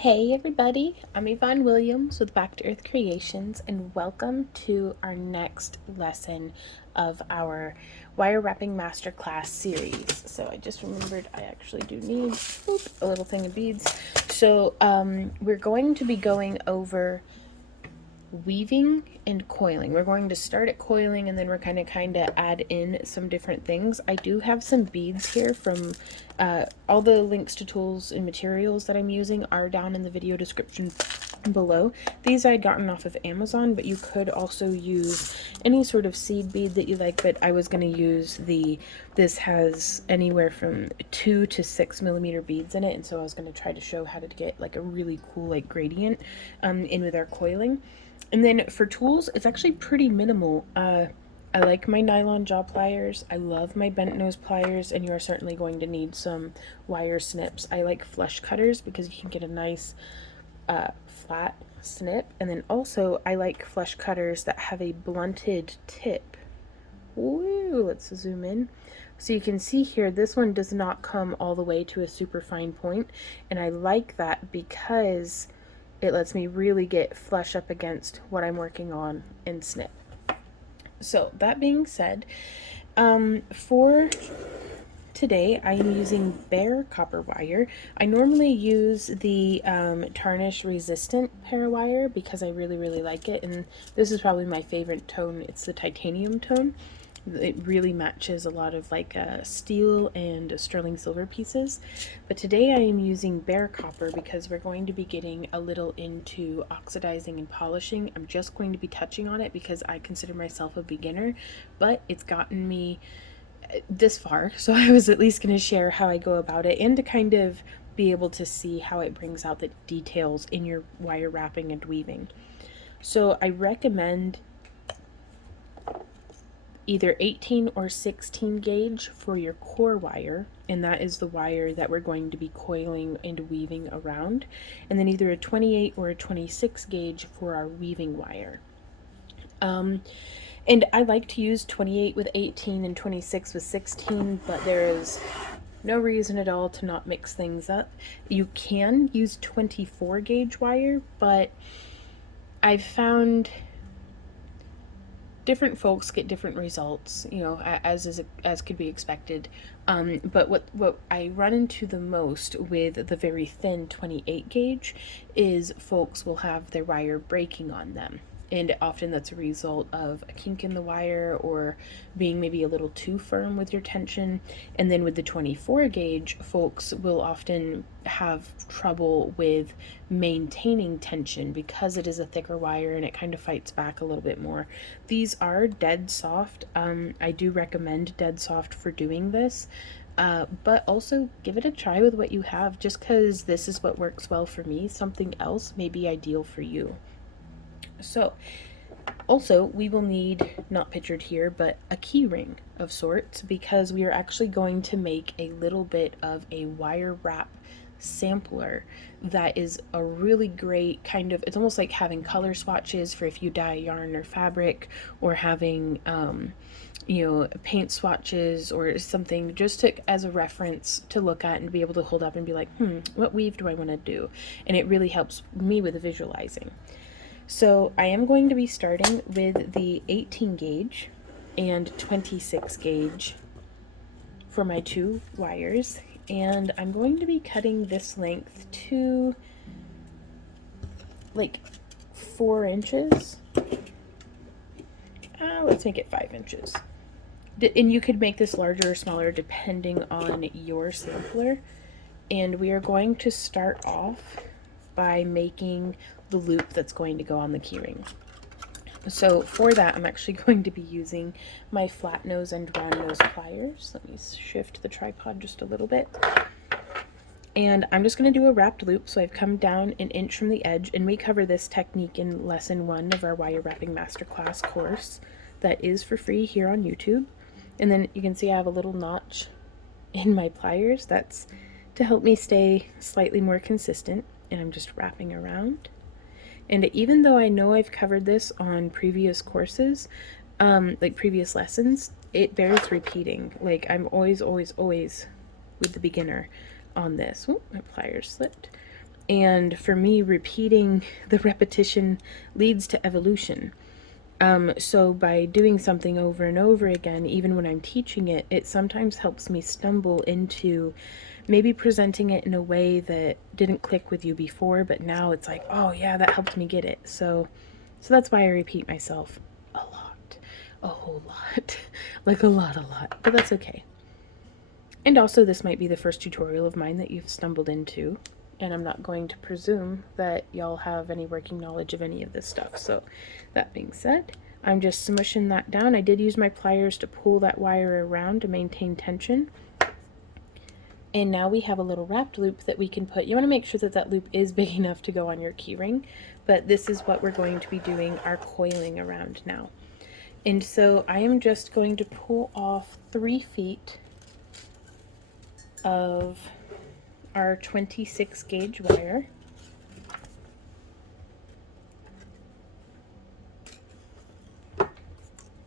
Hey everybody, I'm Yvonne Williams with Back to Earth Creations, and welcome to our next lesson of our wire wrapping masterclass series. So I just remembered I actually do need a little thing of beads. So we're going to be going over weaving and coiling. We're going to start at coiling and then we're kind of add in some different things. I do have some beads here from all the links to tools and materials that I'm using are down in the video description below. These I had gotten off of Amazon, but you could also use any sort of seed bead that you like, but I was going to use this has anywhere from 2 to 6 millimeter beads in it, and so I was going to try to show how to get like a really cool like gradient in with our coiling. And then for tools, it's actually pretty minimal. I like my nylon jaw pliers. I love my bent nose pliers, and you are certainly going to need some wire snips. I like flush cutters because you can get a nice flat snip. And then also I like flush cutters that have a blunted tip. Woo, let's zoom in. So you can see here, this one does not come all the way to a super fine point, and I like that because it lets me really get flush up against what I'm working on and snip. So that being said, for today I am using bare copper wire. I normally use the tarnish resistant parawire because I really like it, and this is probably my favorite tone. It's the titanium tone. It really matches a lot of like steel and sterling silver pieces. But today I am using bare copper because we're going to be getting a little into oxidizing and polishing. I'm just going to be touching on it because I consider myself a beginner, but it's gotten me this far, so I was at least going to share how I go about it and to kind of be able to see how it brings out the details in your wire wrapping and weaving. So I recommend either 18 or 16 gauge for your core wire, and that is the wire that we're going to be coiling and weaving around, and then either a 28 or a 26 gauge for our weaving wire. And I like to use 28 with 18 and 26 with 16, but there is no reason at all to not mix things up. You can use 24 gauge wire, but I've found different folks get different results, you know, as could be expected. But what I run into the most with the very thin 28 gauge is folks will have their wire breaking on them. And often that's a result of a kink in the wire or being maybe a little too firm with your tension. And then with the 24 gauge, folks will often have trouble with maintaining tension because it is a thicker wire and it kind of fights back a little bit more. These are dead soft. I do recommend dead soft for doing this. But also give it a try with what you have. Just because this is what works well for me, something else may be ideal for you. So also we will need, not pictured here, but a key ring of sorts, because we are actually going to make a little bit of a wire wrap sampler that is a really great kind of, it's almost like having color swatches for if you dye yarn or fabric, or having paint swatches or something, just to as a reference to look at and be able to hold up and be like, what weave do I want to do? And it really helps me with the visualizing. So I am going to be starting with the 18 gauge and 26 gauge for my two wires, and I'm going to be cutting this length to like 4 inches. Let's make it 5 inches. And you could make this larger or smaller depending on your sampler. And we are going to start off by making the loop that's going to go on the keyring. So for that, I'm actually going to be using my flat nose and round nose pliers. Let me shift the tripod just a little bit. And I'm just going to do a wrapped loop. So I've come down 1 inch from the edge, and we cover this technique in lesson 1 of our wire wrapping masterclass course that is for free here on YouTube. And then you can see I have a little notch in my pliers. That's to help me stay slightly more consistent, and I'm just wrapping around. And even though I know I've covered this on previous courses, like previous lessons, it bears repeating. Like I'm always with the beginner on this. Oh, my pliers slipped. And for me, repeating the repetition leads to evolution. So by doing something over and over again, even when I'm teaching it, it sometimes helps me stumble into maybe presenting it in a way that didn't click with you before, but now it's like, oh yeah, that helped me get it. So that's why I repeat myself a lot, a whole lot, like a lot, but that's okay. And also, this might be the first tutorial of mine that you've stumbled into, and I'm not going to presume that y'all have any working knowledge of any of this stuff. So that being said, I'm just smushing that down. I did use my pliers to pull that wire around to maintain tension. And now we have a little wrapped loop that we can put. You want to make sure that that loop is big enough to go on your keyring, but this is what we're going to be doing our coiling around now. And so I am just going to pull off 3 feet of our 26 gauge wire.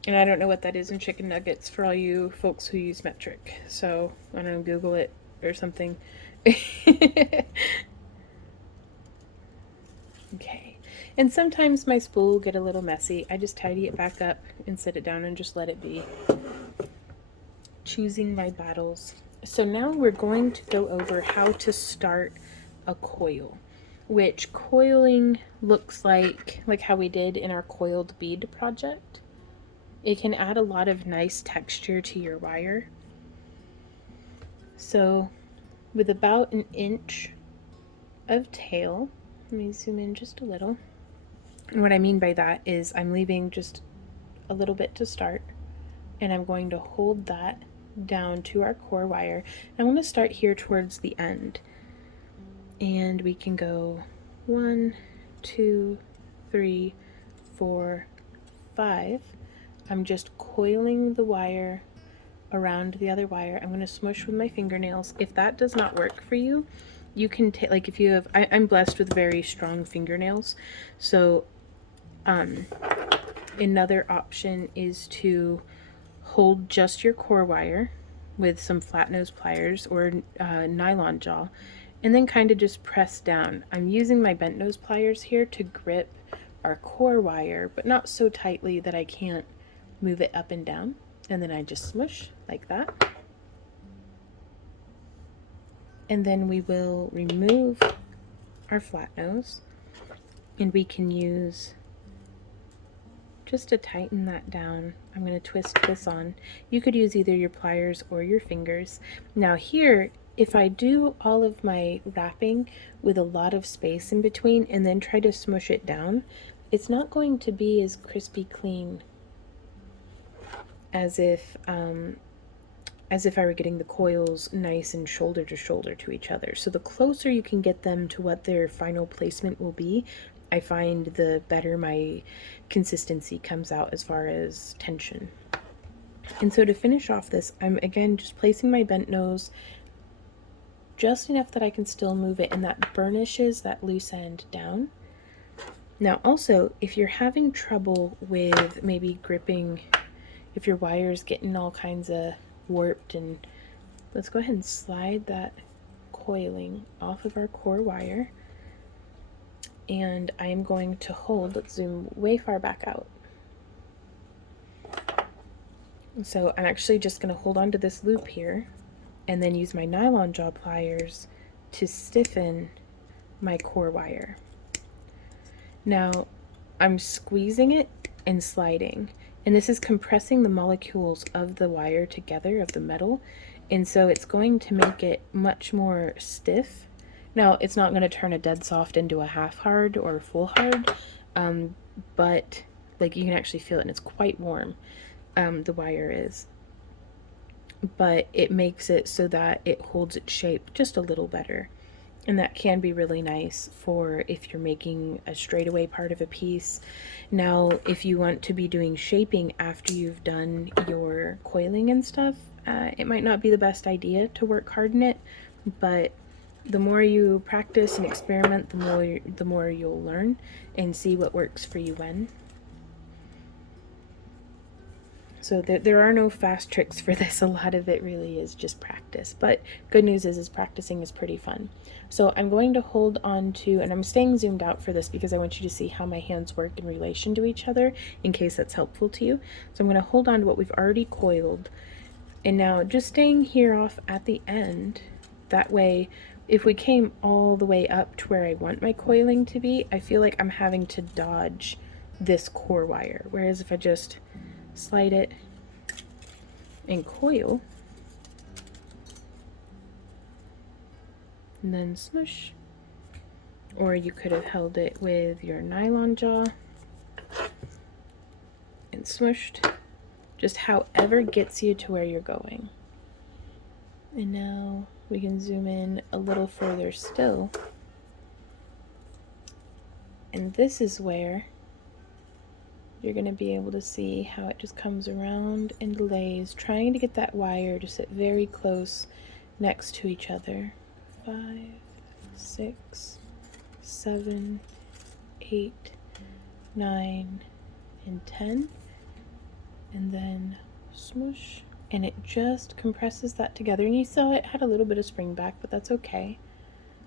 And I don't know what that is in chicken nuggets for all you folks who use metric. So I don't know, Google it or something. Okay. And sometimes my spool will get a little messy. I just tidy it back up and set it down and just let it be. Choosing my battles. So now we're going to go over how to start a coil, which coiling looks like how we did in our coiled bead project. It can add a lot of nice texture to your wire. So with about 1 inch of tail, let me zoom in just a little. And what I mean by that is I'm leaving just a little bit to start, and I'm going to hold that down to our core wire. I'm going to start here towards the end, and we can go 1, 2, 3, 4, 5. I'm just coiling the wire around the other wire. I'm going to smush with my fingernails. If that does not work for you, you can take, like if you have, I'm blessed with very strong fingernails, so another option is to hold just your core wire with some flat nose pliers or nylon jaw, and then kind of just press down. I'm using my bent nose pliers here to grip our core wire, but not so tightly that I can't move it up and down. And then I just smush like that. And then we will remove our flat nose, and we can use, just to tighten that down, I'm going to twist this on. You could use either your pliers or your fingers. Now here, if I do all of my wrapping with a lot of space in between and then try to smush it down, it's not going to be as crispy clean as if I were getting the coils nice and shoulder to shoulder to each other. So the closer you can get them to what their final placement will be, I find the better my consistency comes out as far as tension. And so to finish off this, I'm again just placing my bent nose just enough that I can still move it, and that burnishes that loose end down. Now also, if you're having trouble with maybe gripping, if your wire's getting all kinds of warped, and let's go ahead and slide that coiling off of our core wire, and I am going to hold, let's zoom way far back out. So I'm actually just going to hold on to this loop here and then use my nylon jaw pliers to stiffen my core wire. Now I'm squeezing it and sliding, and this is compressing the molecules of the wire together, of the metal, and so it's going to make it much more stiff. Now it's not going to turn a dead soft into a half hard or a full hard, but like you can actually feel it, and it's quite warm, the wire is, but it makes it so that it holds its shape just a little better. And that can be really nice for if you're making a straightaway part of a piece. Now, if you want to be doing shaping after you've done your coiling and stuff, it might not be the best idea to work harden it, but the more you practice and experiment, the more you'll learn and see what works for you when. So there are no fast tricks for this. A lot of it really is just practice. But good news is practicing is pretty fun. So I'm going to hold on to, and I'm staying zoomed out for this because I want you to see how my hands work in relation to each other in case that's helpful to you. So I'm going to hold on to what we've already coiled. And now just staying here off at the end, that way if we came all the way up to where I want my coiling to be, I feel like I'm having to dodge this core wire. Whereas if I just slide it and coil, and then smush, or you could have held it with your nylon jaw and smushed, just however gets you to where you're going. And now we can zoom in a little further still, and this is where you're going to be able to see how it just comes around and lays, trying to get that wire to sit very close next to each other. 5, 6, 7, 8, 9, and 10. And then smoosh. And it just compresses that together. And you saw it had a little bit of spring back, but that's okay.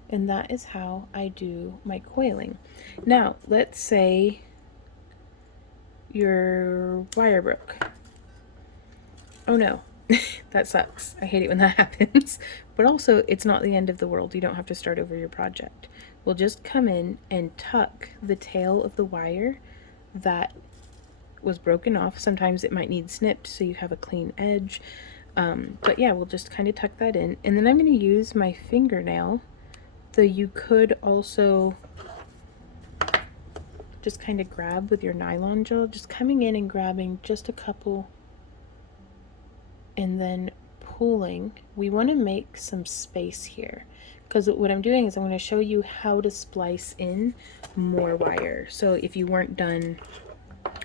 And that is how I do my coiling. Now, let's say your wire broke. Oh no, that sucks. I hate it when that happens. But also, it's not the end of the world. You don't have to start over your project. We'll just come in and tuck the tail of the wire that was broken off. Sometimes it might need snipped so you have a clean edge. But yeah, we'll just kind of tuck that in. And then I'm going to use my fingernail, though you could also just kind of grab with your nylon gel, just coming in and grabbing just a couple and then pulling. We want to make some space here because what I'm doing is I'm going to show you how to splice in more wire. So if you weren't done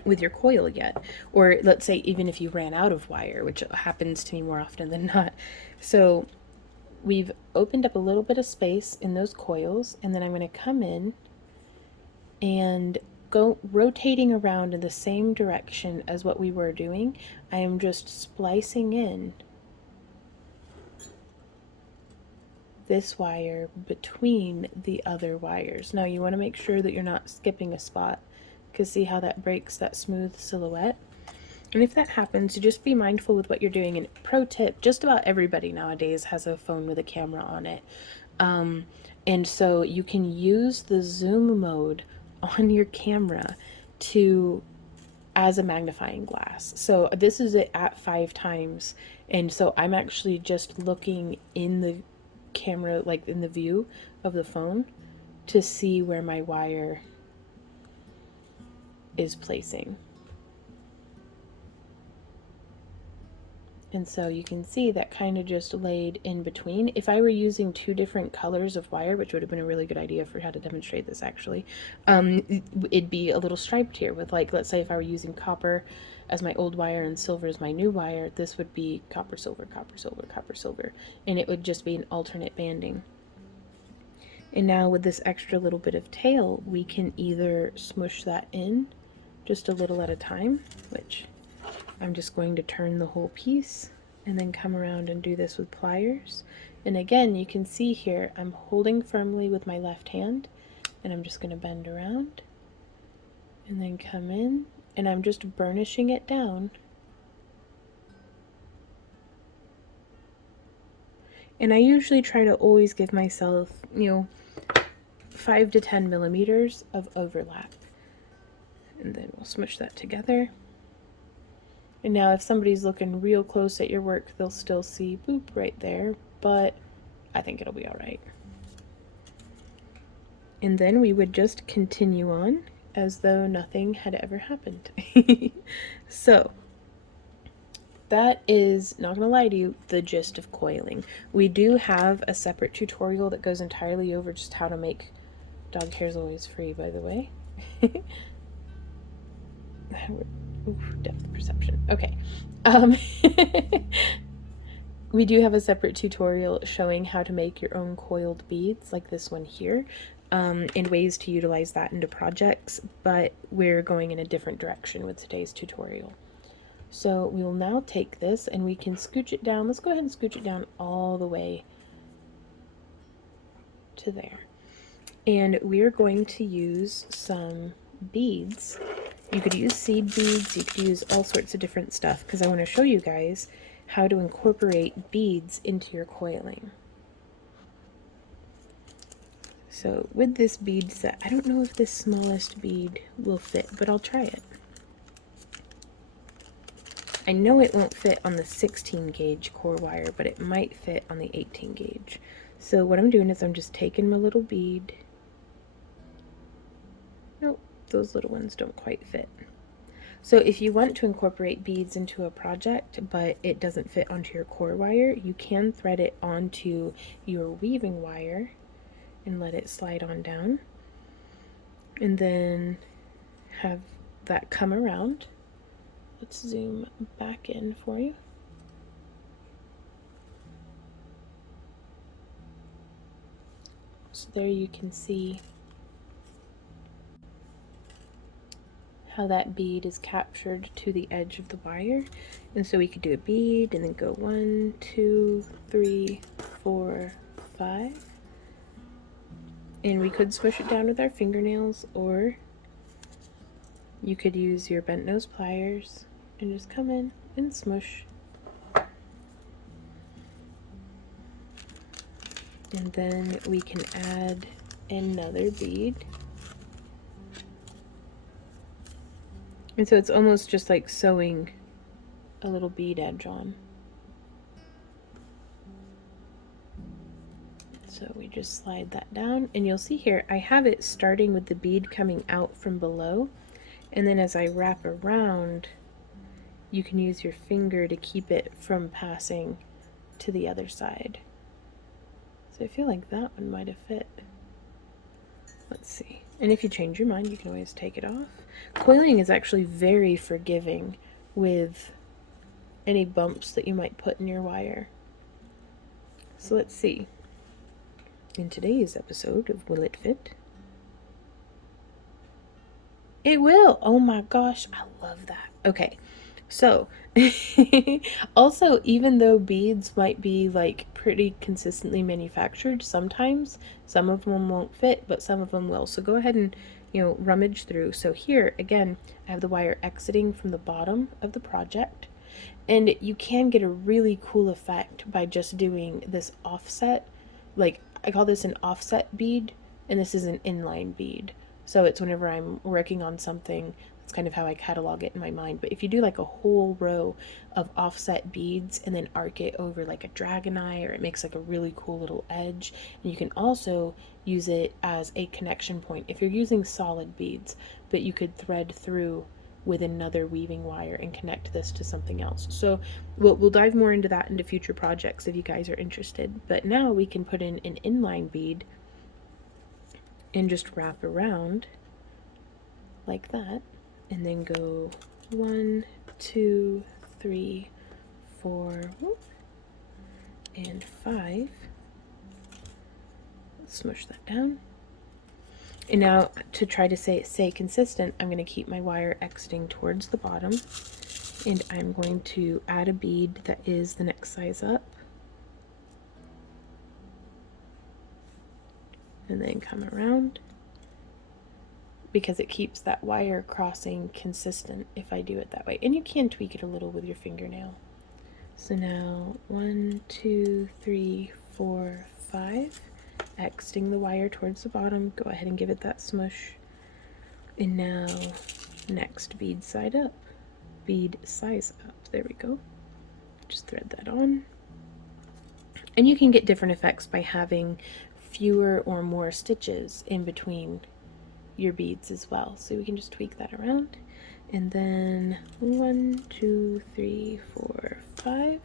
with your coil yet, or let's say even if you ran out of wire, which happens to me more often than not. So we've opened up a little bit of space in those coils, and then I'm going to come in and go rotating around in the same direction as what we were doing. I am just splicing in this wire between the other wires. Now you want to make sure that you're not skipping a spot, because see how that breaks that smooth silhouette? And if that happens, just be mindful with what you're doing. And pro tip, just about everybody nowadays has a phone with a camera on it. And so you can use the zoom mode on your camera as a magnifying glass. So this is it at 5 times. And so I'm actually just looking in the camera, like in the view of the phone, to see where my wire is placing. And so you can see that kind of just laid in between. If I were using 2 different colors of wire, which would have been a really good idea for how to demonstrate this actually, it'd be a little striped here with, like, let's say if I were using copper as my old wire and silver as my new wire, this would be copper, silver, copper, silver, copper, silver, and it would just be an alternate banding. And now with this extra little bit of tail, we can either smush that in just a little at a time, which I'm just going to turn the whole piece and then come around and do this with pliers. And again, you can see here, I'm holding firmly with my left hand, and I'm just going to bend around and then come in, and I'm just burnishing it down. And I usually try to always give myself, 5 to 10 millimeters of overlap. And then we'll smush that together. And now if somebody's looking real close at your work, they'll still see boop right there, but I think it'll be all right. And then we would just continue on as though nothing had ever happened. So that is, not gonna lie to you, the gist of coiling. We do have a separate tutorial that goes entirely over just how to make, dog hair's always free, by the way. Oof, depth perception. Okay. We do have a separate tutorial showing how to make your own coiled beads like this one here, and ways to utilize that into projects, but we're going in a different direction with today's tutorial. So we will now take this and we can scooch it down. Let's go ahead and scooch it down all the way to there. And we're going to use some beads. You could use seed beads, you could use all sorts of different stuff, because I want to show you guys how to incorporate beads into your coiling. So with this bead set, I don't know if this smallest bead will fit, but I'll try it. I know it won't fit on the 16 gauge core wire, but it might fit on the 18 gauge. So what I'm doing is I'm just taking my little bead. Nope, those little ones don't quite fit. So if you want to incorporate beads into a project, but it doesn't fit onto your core wire, you can thread it onto your weaving wire and let it slide on down. And then have that come around. Let's zoom back in for you. So there you can see how that bead is captured to the edge of the wire. And so we could do a bead and then go 1, 2, 3, 4, 5. And we could smush it down with our fingernails, or you could use your bent nose pliers and just come in and smush. And then we can add another bead. And so it's almost just like sewing a little bead edge on. So we just slide that down, and you'll see here I have it starting with the bead coming out from below, and then as I wrap around, you can use your finger to keep it from passing to the other side. So I feel like that one might have fit. Let's see. And if you change your mind, you can always take it off. Coiling is actually very forgiving with any bumps that you might put in your wire. So let's see. In today's episode of Will It Fit? It will! Oh my gosh, I love that. Okay, so also, even though beads might be like pretty consistently manufactured, sometimes some of them won't fit, but some of them will. So go ahead and, rummage through. So here, again, I have the wire exiting from the bottom of the project. And you can get a really cool effect by just doing this offset. Like, I call this an offset bead, and this is an inline bead. So it's whenever I'm working on something, that's kind of how I catalog it in my mind. But if you do like a whole row of offset beads and then arc it over like a dragon eye, or it makes like a really cool little edge. And you can also use it as a connection point if you're using solid beads, but you could thread through with another weaving wire and connect this to something else. So we'll dive more into that into future projects if you guys are interested. But now we can put in an inline bead and just wrap around like that, and then go 1, 2, 3, 4, and 5. Smush that down. And now, to try to stay consistent, I'm going to keep my wire exiting towards the bottom, and I'm going to add a bead that is the next size up, and then come around, because it keeps that wire crossing consistent if I do it that way. And you can tweak it a little with your fingernail. So now 1, 2, 3, 4, 5. Exiting the wire towards the bottom, go ahead and give it that smush. And now next bead size up, there we go. Just thread that on. And you can get different effects by having fewer or more stitches in between your beads as well. So we can just tweak that around. And then 1, 2, 3, 4, 5.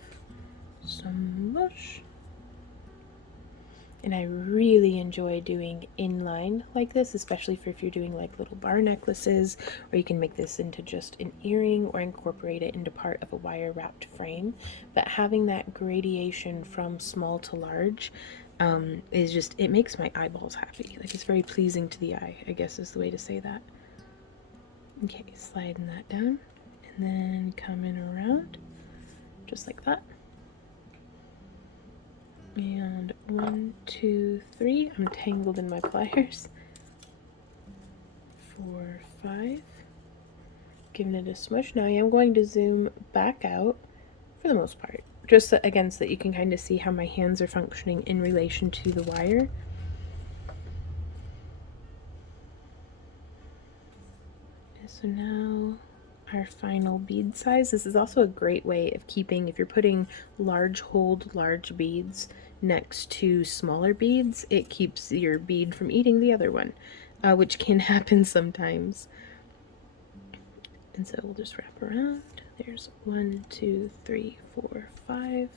Smush. And I really enjoy doing inline like this, especially for if you're doing like little bar necklaces, or you can make this into just an earring or incorporate it into part of a wire wrapped frame. But having that gradation from small to large is just, it makes my eyeballs happy. Like, it's very pleasing to the eye, I guess is the way to say that. Okay, sliding that down, And then coming around, just like that. And 1, 2, 3. I'm tangled in my pliers. 4, 5. Giving it a smush. Now I am going to zoom back out for the most part. Just again, so that you can kind of see how my hands are functioning in relation to the wire. So now our final bead size. This is also a great way of keeping, if you're putting large beads next to smaller beads, it keeps your bead from eating the other one, which can happen sometimes. And so we'll just wrap around. There's 1, 2, 3, 4, 5.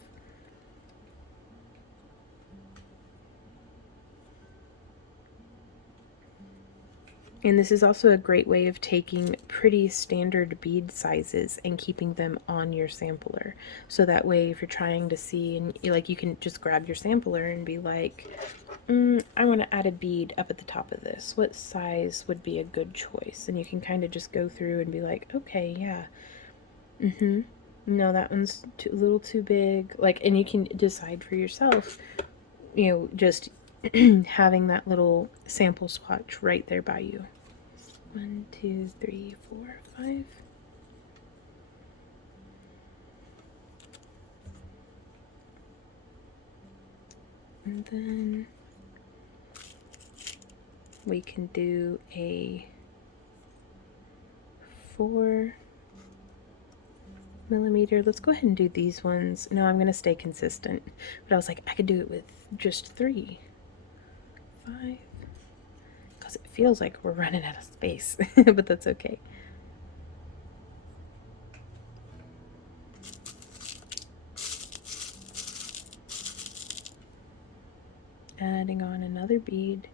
And this is also a great way of taking pretty standard bead sizes and keeping them on your sampler. So that way, if you're trying to see, and you can just grab your sampler and be like, I want to add a bead up at the top of this. What size would be a good choice? And you can kind of just go through and be like, okay, yeah. No, that one's a little too big. And you can decide for yourself, just having that little sample swatch right there by you. 1, 2, 3, 4, 5. And then we can do a 4 millimeter. Let's go ahead and do these ones. No, I'm going to stay consistent. But I was like, I could do it with just 3, 5. Because it feels like we're running out of space. But that's okay. Adding on another bead.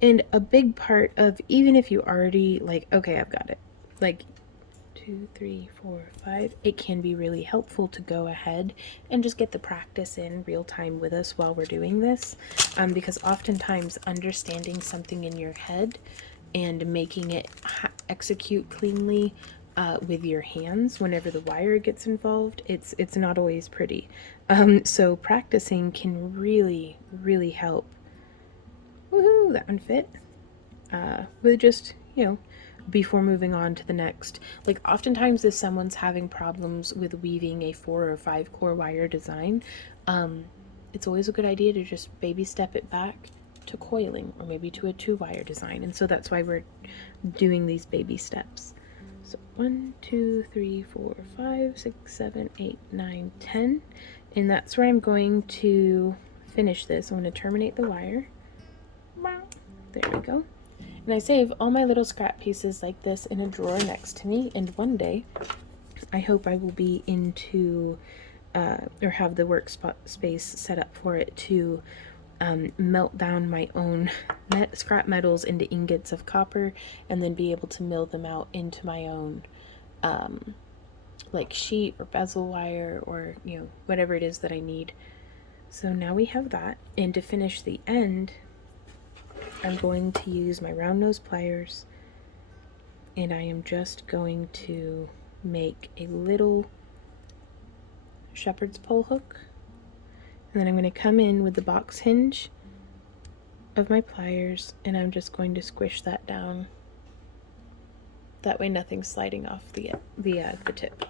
And a big part of, even if you already okay, I've got it, 2, 3, 4, 5, it can be really helpful to go ahead and just get the practice in real time with us while we're doing this, because oftentimes understanding something in your head and making it execute cleanly with your hands whenever the wire gets involved, it's not always pretty. So practicing can really, really help. Woohoo, that one fit. With just, before moving on to the next. Oftentimes if someone's having problems with weaving a 4 or 5 core wire design, it's always a good idea to just baby step it back to coiling, or maybe to a 2 wire design. And so that's why we're doing these baby steps. So 1, 2, 3, 4, 5, 6, 7, 8, 9, 10. And that's where I'm going to finish this. I'm going to terminate the wire. There we go. And I save all my little scrap pieces like this in a drawer next to me, and one day I hope I will be into or have the workspace set up for it to melt down my own scrap metals into ingots of copper, and then be able to mill them out into my own sheet or bezel wire, or whatever it is that I need. So now we have that, and to finish the end, I'm going to use my round nose pliers, and I am just going to make a little shepherd's pole hook, and then I'm going to come in with the box hinge of my pliers, and I'm just going to squish that down. That way nothing's sliding off the tip.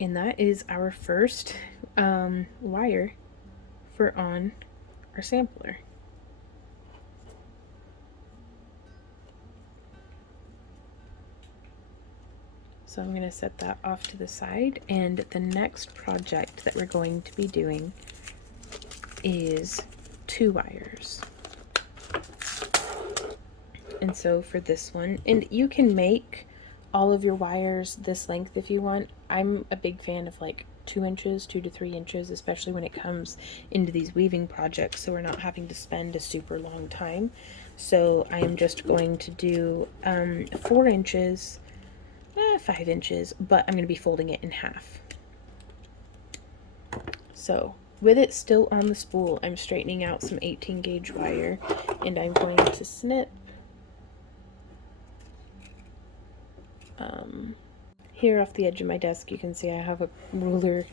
And that is our first wire for on our sampler. So I'm going to set that off to the side, and the next project that we're going to be doing is 2 wires. And so for this one, and you can make all of your wires this length if you want. I'm a big fan of 2 inches, 2 to 3 inches, especially when it comes into these weaving projects, so we're not having to spend a super long time. So I am just going to do 4 inches, 5 inches, but I'm going to be folding it in half. So with it still on the spool, I'm straightening out some 18 gauge wire, and I'm going to snip Here off the edge of my desk, you can see I have a ruler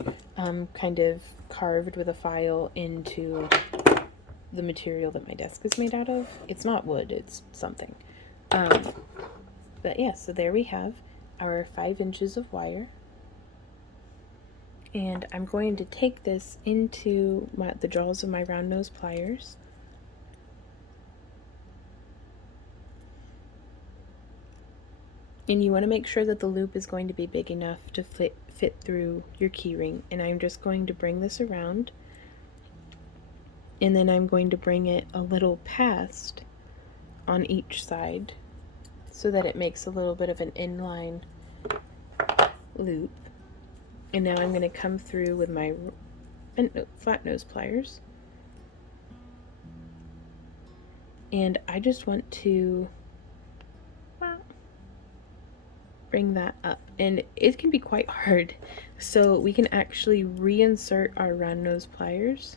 kind of carved with a file into the material that my desk is made out of. It's not wood, it's something. But yeah, so there we have our 5 inches of wire. And I'm going to take this into the jaws of my round nose pliers. And you want to make sure that the loop is going to be big enough to fit through your keyring. And I'm just going to bring this around, and then I'm going to bring it a little past on each side so that it makes a little bit of an inline loop. And now I'm going to come through with my flat nose pliers, and I just want to bring that up, and it can be quite hard, so we can actually reinsert our round nose pliers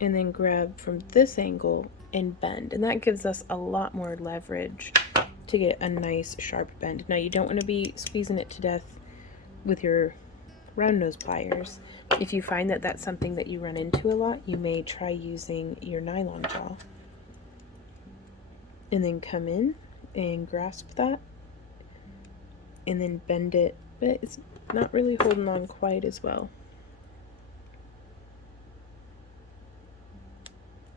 and then grab from this angle and bend, and that gives us a lot more leverage to get a nice sharp bend. Now you don't want to be squeezing it to death with your round nose pliers. If you find that that's something that you run into a lot, you may try using your nylon jaw and then come in and grasp that and then bend it, but it's not really holding on quite as well.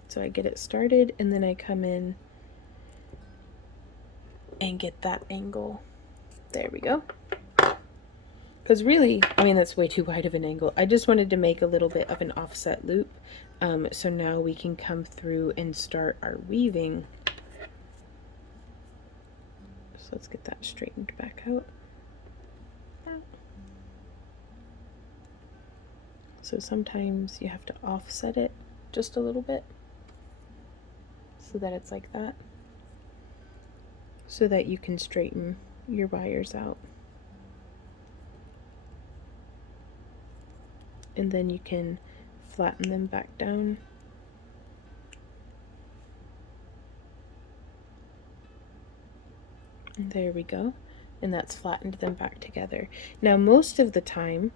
So I get it started, and then I come in and get that angle. There we go. Because really, I mean, that's way too wide of an angle. I just wanted to make a little bit of an offset loop. So now we can come through and start our weaving. So let's get that straightened back out. So sometimes you have to offset it just a little bit so that it's like that, so that you can straighten your wires out. And then you can flatten them back down. And there we go. And that's flattened them back together. Now, most of the time,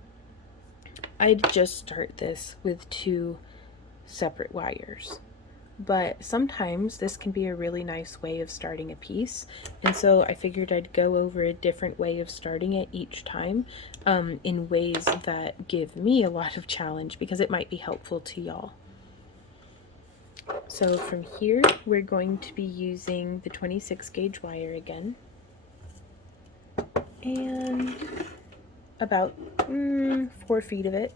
I'd just start this with 2 separate wires. But sometimes this can be a really nice way of starting a piece, and so I figured I'd go over a different way of starting it each time, in ways that give me a lot of challenge because it might be helpful to y'all. So from here, we're going to be using the 26 gauge wire again, and about 4 feet of it,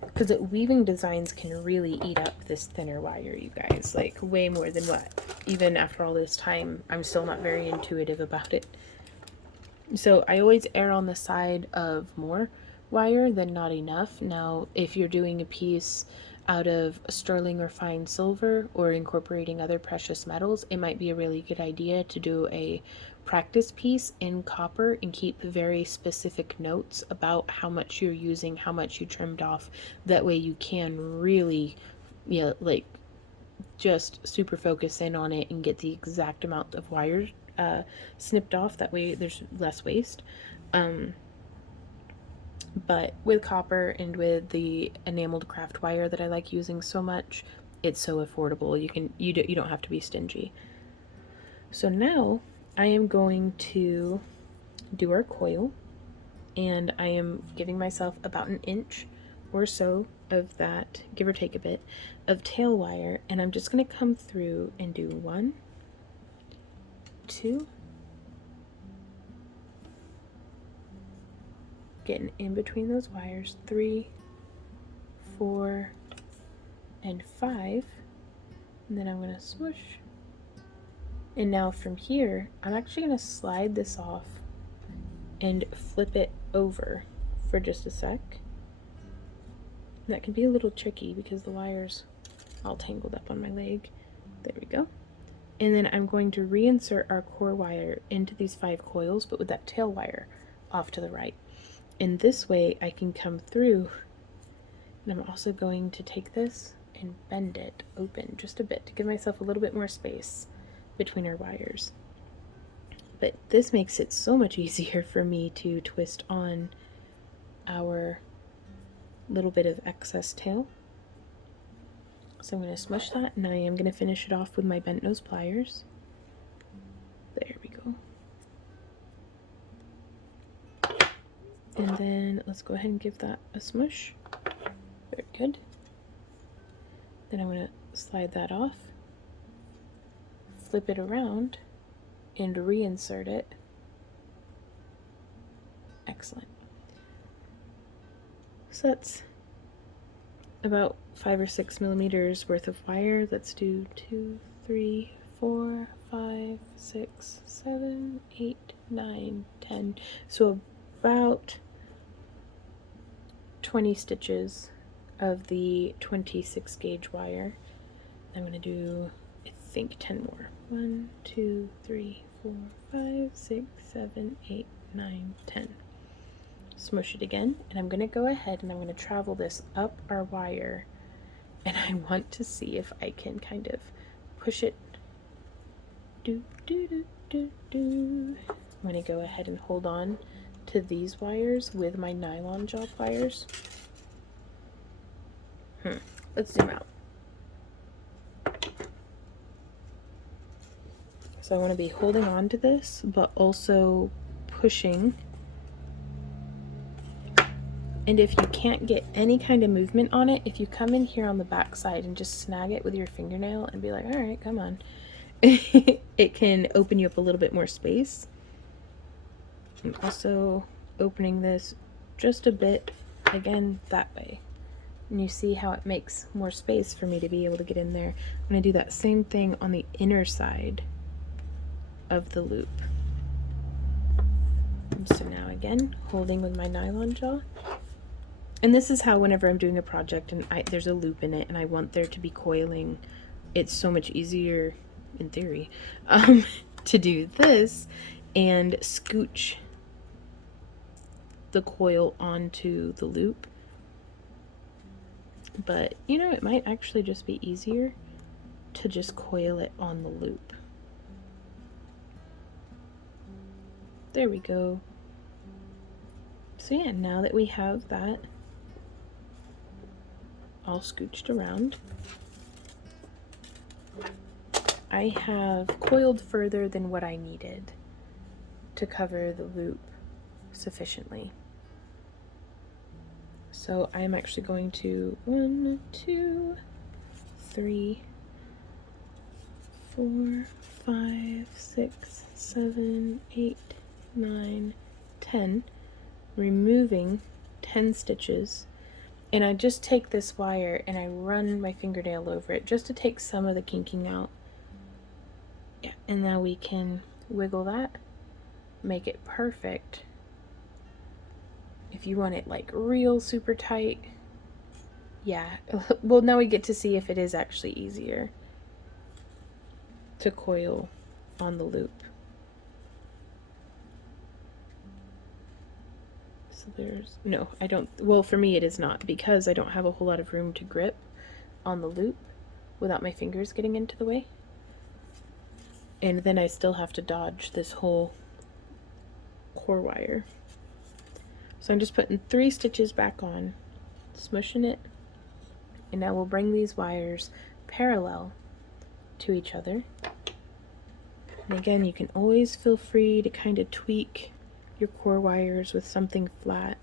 because weaving designs can really eat up this thinner wire, you guys, like way more than what. Even after all this time, I'm still not very intuitive about it. So I always err on the side of more wire than not enough. Now, if you're doing a piece out of sterling or fine silver or incorporating other precious metals, it might be a really good idea to do a practice piece in copper and keep very specific notes about how much you're using, how much you trimmed off. That way you can really, like just super focus in on it and get the exact amount of wire snipped off. That way there's less waste. But with copper and with the enameled craft wire that I like using so much, it's so affordable. You don't have to be stingy. So now I am going to do our coil, and I am giving myself about 1 inch or so of that, give or take a bit, of tail wire, and I'm just going to come through and do 1, 2, getting in between those wires, 3, 4, and 5, and then I'm going to swoosh. And now from here, I'm actually going to slide this off and flip it over for just a sec. And that can be a little tricky because the wire's all tangled up on my leg. There we go. And then I'm going to reinsert our core wire into these 5 coils, but with that tail wire off to the right. And this way I can come through, and I'm also going to take this and bend it open just a bit to give myself a little bit more space between our wires. but this makes it so much easier for me to twist on our little bit of excess tail. So I'm going to smush that, and I am going to finish it off with my bent nose pliers. There we go. And then let's go ahead and give that a smush. Very good. Then I'm going to slide that off, flip it around, and reinsert it. Excellent. So that's about 5 or 6 millimeters worth of wire. Let's do 2, 3, 4, 5, 6, 7, 8, 9, 10. So about 20 stitches of the 26 gauge wire. I'm going to do, I think, 10 more. 1, 2, 3, 4, 5, 6, 7, 8, 9, 10. Smush it again, and I'm going to go ahead and I'm going to travel this up our wire, and I want to see if I can kind of push it. I'm going to go ahead and hold on to these wires with my nylon jaw pliers. Let's zoom out. So I want to be holding on to this, but also pushing. And if you can't get any kind of movement on it, if you come in here on the back side and just snag it with your fingernail and be like, all right, come on, it can open you up a little bit more space. I'm also opening this just a bit, again, that way. And you see how it makes more space for me to be able to get in there. I'm going to do that same thing on the inner side of the loop. And so now again, holding with my nylon jaw. And this is how whenever I'm doing a project and there's a loop in it and I want there to be coiling, it's so much easier, in theory, to do this and scooch the coil onto the loop. But, you know, it might actually just be easier to just coil it on the loop. There we go. So yeah, now that we have that all scooched around, I have coiled further than what I needed to cover the loop sufficiently. So I'm actually going to 1, 2, 3, 4, 5, 6, 7, 8, 9, 10, removing 10 stitches. And I just take this wire and I run my fingernail over it just to take some of the kinking out. Yeah, and now we can wiggle that, make it perfect. If you want it like real super tight, yeah. Well, now we get to see if it is actually easier to coil on the loop. So there's, no, I don't, well, for me it is not, because I don't have a whole lot of room to grip on the loop without my fingers getting into the way. And then I still have to dodge this whole core wire. So I'm just putting 3 stitches back on, smushing it, and now we'll bring these wires parallel to each other. And again, you can always feel free to kind of tweak your core wires with something flat.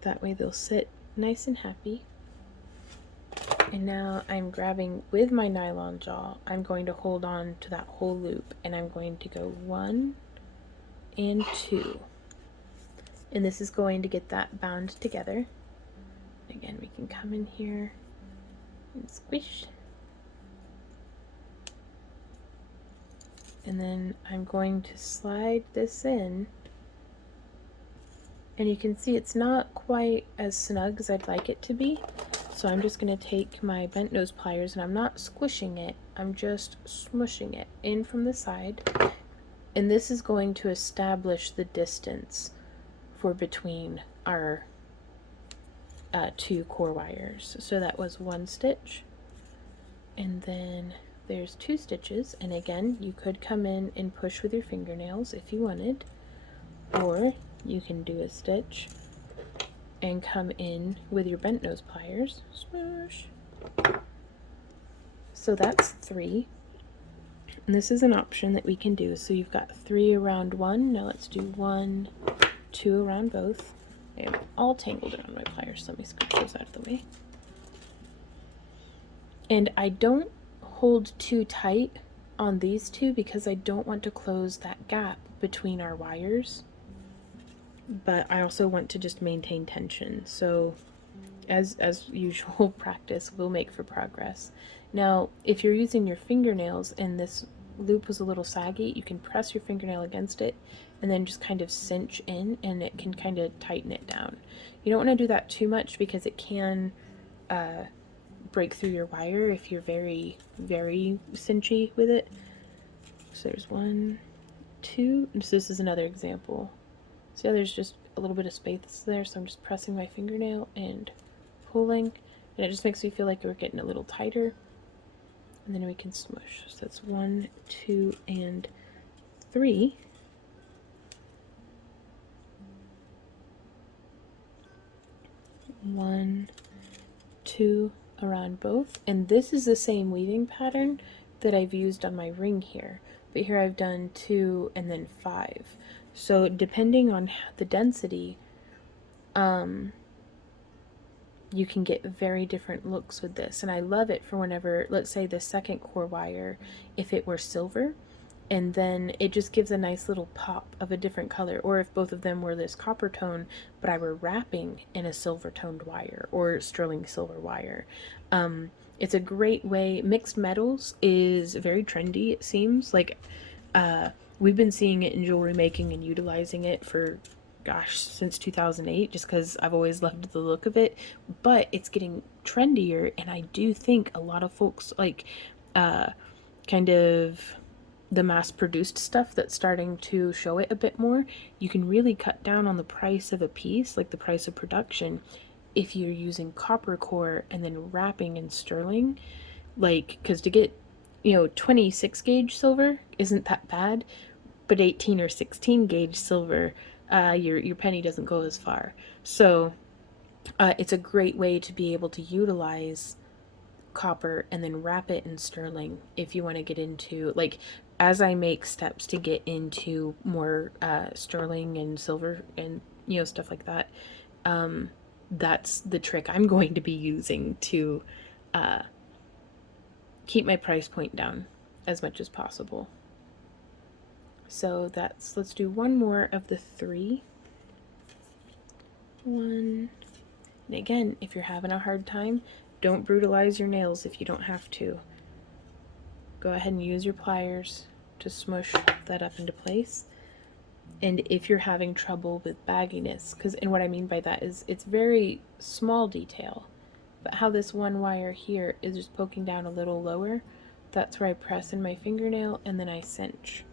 That way they'll sit nice and happy. And now I'm grabbing with my nylon jaw, I'm going to hold on to that whole loop and I'm going to go 1 and 2. And this is going to get that bound together. Again, we can come in here and squish. And then I'm going to slide this in. And you can see it's not quite as snug as I'd like it to be. So I'm just going to take my bent nose pliers and I'm not squishing it, I'm just smushing it in from the side. And this is going to establish the distance for between our 2 core wires. So that was 1 stitch, and then there's 2 stitches, and again you could come in and push with your fingernails if you wanted, or you can do a stitch and come in with your bent nose pliers. Smoosh. So that's 3, and this is an option that we can do. So you've got 3 around one. Now let's do 1, 2 around both. I'm all tangled around my pliers, so let me scooch those out of the way. And I don't hold too tight on these 2 because I don't want to close that gap between our wires, but I also want to just maintain tension. So as usual, practice will make for progress. Now, if you're using your fingernails and this loop was a little saggy, you can press your fingernail against it and then just kind of cinch in, and it can kind of tighten it down. You don't want to do that too much because it can break through your wire if you're very, very cinchy with it. So there's 1, 2, and so this is another example. See how there's just a little bit of space there, so I'm just pressing my fingernail and pulling, and it just makes me feel like we're getting a little tighter, and then we can smush. So that's 1, 2, and 3. One, 2 around both, and this is the same weaving pattern that I've used on my ring here, but here I've done 2 and then 5. So depending on the density, you can get very different looks with this, and I love it for whenever, let's say the second core wire, if it were silver, and then it just gives a nice little pop of a different color, or if both of them were this copper tone but I were wrapping in a silver toned wire or sterling silver wire. It's a great way. Mixed metals is very trendy, it seems like. We've been seeing it in jewelry making and utilizing it for, gosh, since 2008, just because I've always loved the look of it, but it's getting trendier, and I do think a lot of folks like kind of the mass-produced stuff that's starting to show it a bit more. You can really cut down on the price of a piece, like the price of production, if you're using copper core and then wrapping in sterling. Like, because to get 26 gauge silver isn't that bad, but 18 or 16 gauge silver, your penny doesn't go as far. So it's a great way to be able to utilize copper and then wrap it in sterling if you want to get into, like, as I make steps to get into more sterling and silver and stuff like that, that's the trick I'm going to be using to keep my price point down as much as possible. So let's do 1 more of the 3. 1, and again, if you're having a hard time, don't brutalize your nails if you don't have to. Go ahead and use your pliers to smush that up into place. And if you're having trouble with bagginess, and what I mean by that is it's very small detail, but how this one wire here is just poking down a little lower, that's where I press in my fingernail and then I cinch.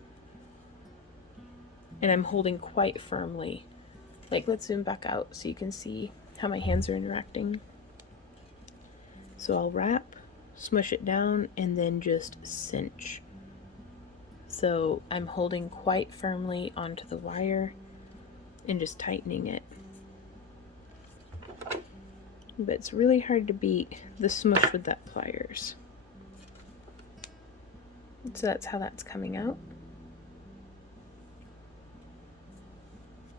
And I'm holding quite firmly. Like, let's zoom back out so you can see how my hands are interacting. So I'll wrap, smush it down, and then just cinch. So I'm holding quite firmly onto the wire and just tightening it. But it's really hard to beat the smush with that pliers. So that's how that's coming out.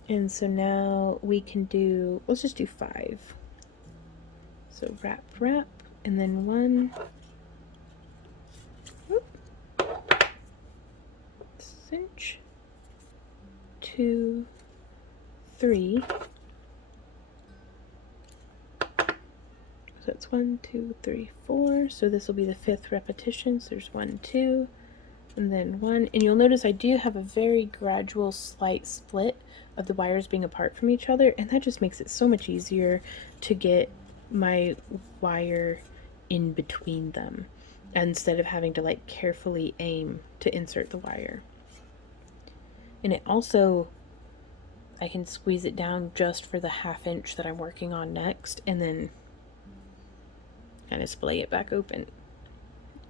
And so now we can do, let's just do 5. So wrap, wrap, and then 1, whoop, cinch, 2, 3. So that's 1, 2, 3, 4. So this will be the 5th repetition. So there's 1, 2, and then 1. And you'll notice I do have a very gradual, slight split of the wires being apart from each other, and that just makes it so much easier to get my wire in between them instead of having to like carefully aim to insert the wire. And it also, I can squeeze it down just for the 1/2 inch that I'm working on next, and then kind of splay it back open.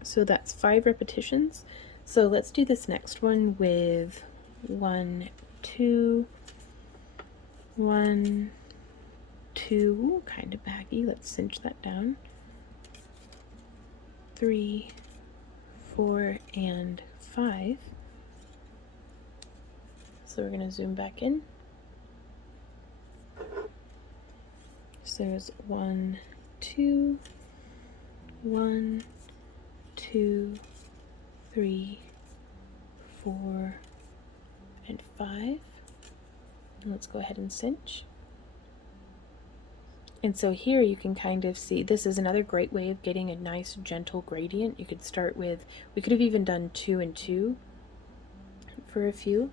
So that's 5 repetitions. So let's do this next one with 1, 2, 1, 2. Ooh, kind of baggy. Let's cinch that down. 3, 4, and 5. So we're going to zoom back in. So there's 1, 2, 1, 2, 3, 4, and 5. And let's go ahead and cinch. And so here you can kind of see, this is another great way of getting a nice gentle gradient. You could start with, we could have even done 2 and 2 for a few.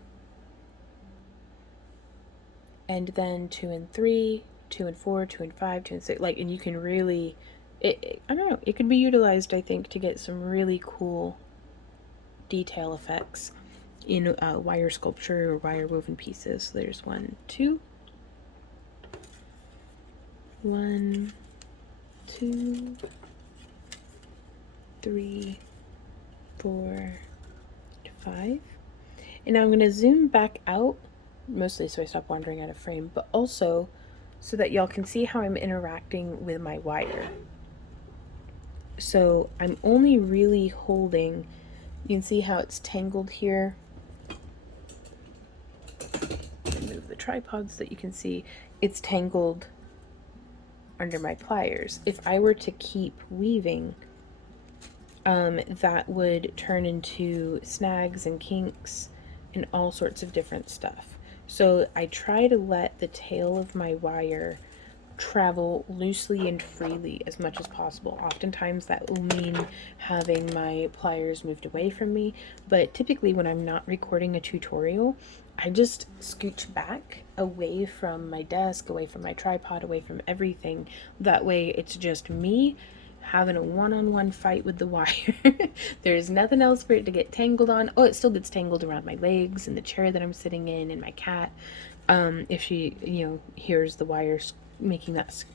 And then 2 and 3, 2 and 4, 2 and 5, 2 and 6, like, and you can really, I don't know, it could be utilized, I think, to get some really cool detail effects in wire sculpture or wire woven pieces. So there's 1, 2, 1, 2, 3, 4, 5. And now I'm going to zoom back out, mostly so I stop wandering out of frame, but also so that y'all can see how I'm interacting with my wire. So I'm only really holding, you can see how it's tangled here. Move the tripod so that you can see it's tangled under my pliers. If I were to keep weaving, that would turn into snags and kinks and all sorts of different stuff. So I try to let the tail of my wire travel loosely and freely as much as possible. Oftentimes that will mean having my pliers moved away from me, but typically when I'm not recording a tutorial, I just scooch back away from my desk, away from my tripod, away from everything. That way it's just me having a one-on-one fight with the wire. There's nothing else for it to get tangled on. Oh, it still gets tangled around my legs and the chair that I'm sitting in and my cat. If she, hears the wires making that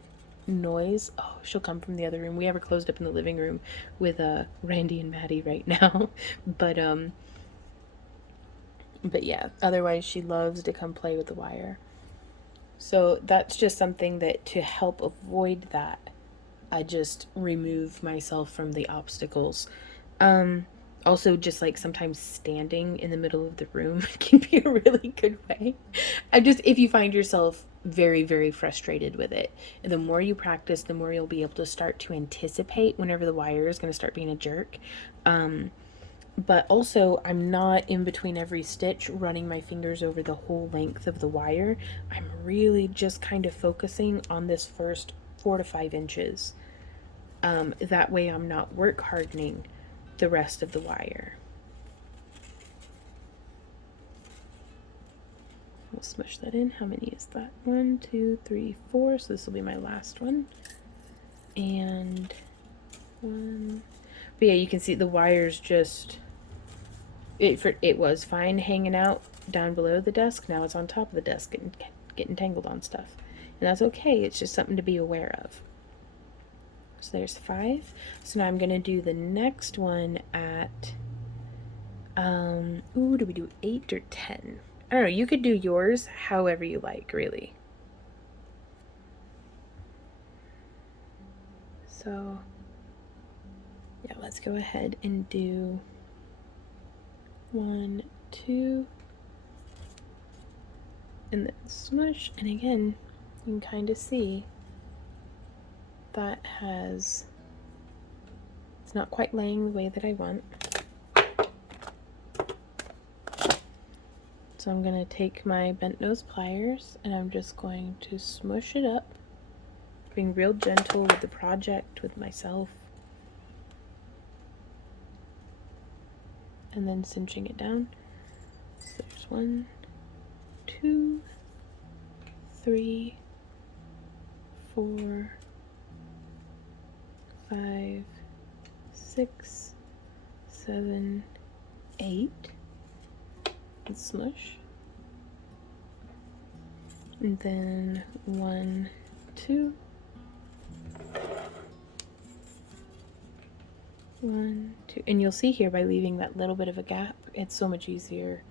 noise, oh, she'll come from the other room. We have her closed up in the living room with Randy and Maddie right now. But yeah, otherwise she loves to come play with the wire. So that's just something that, to help avoid that, I just remove myself from the obstacles. Also, just like sometimes standing in the middle of the room can be a really good way. If you find yourself very, very frustrated with it, and the more you practice, the more you'll be able to start to anticipate whenever the wire is going to start being a jerk. But also, I'm not in between every stitch running my fingers over the whole length of the wire. I'm really just kind of focusing on this first 4 to 5 inches. That way I'm not work hardening the rest of the wire. We'll smush that in. How many is that? 1, 2, 3, 4. So this will be my last one. And 1. But yeah, you can see the wires just, it was fine hanging out down below the desk. Now it's on top of the desk and getting tangled on stuff. And that's okay. It's just something to be aware of. So there's 5. So now I'm going to do the next one at, do we do 8 or 10? I don't know. You could do yours however you like, really. So, yeah, let's go ahead and do 1, 2, and then smush. And again, you can kind of see that it's not quite laying the way that I want. So I'm going to take my bent nose pliers and I'm just going to smush it up, being real gentle with the project, with myself, and then cinching it down. So there's 1, 2, 3, 4, 5, 6, 7, 8, and smush. And then 1, 2, 1, And you'll see here by leaving that little bit of a gap, it's so much easier.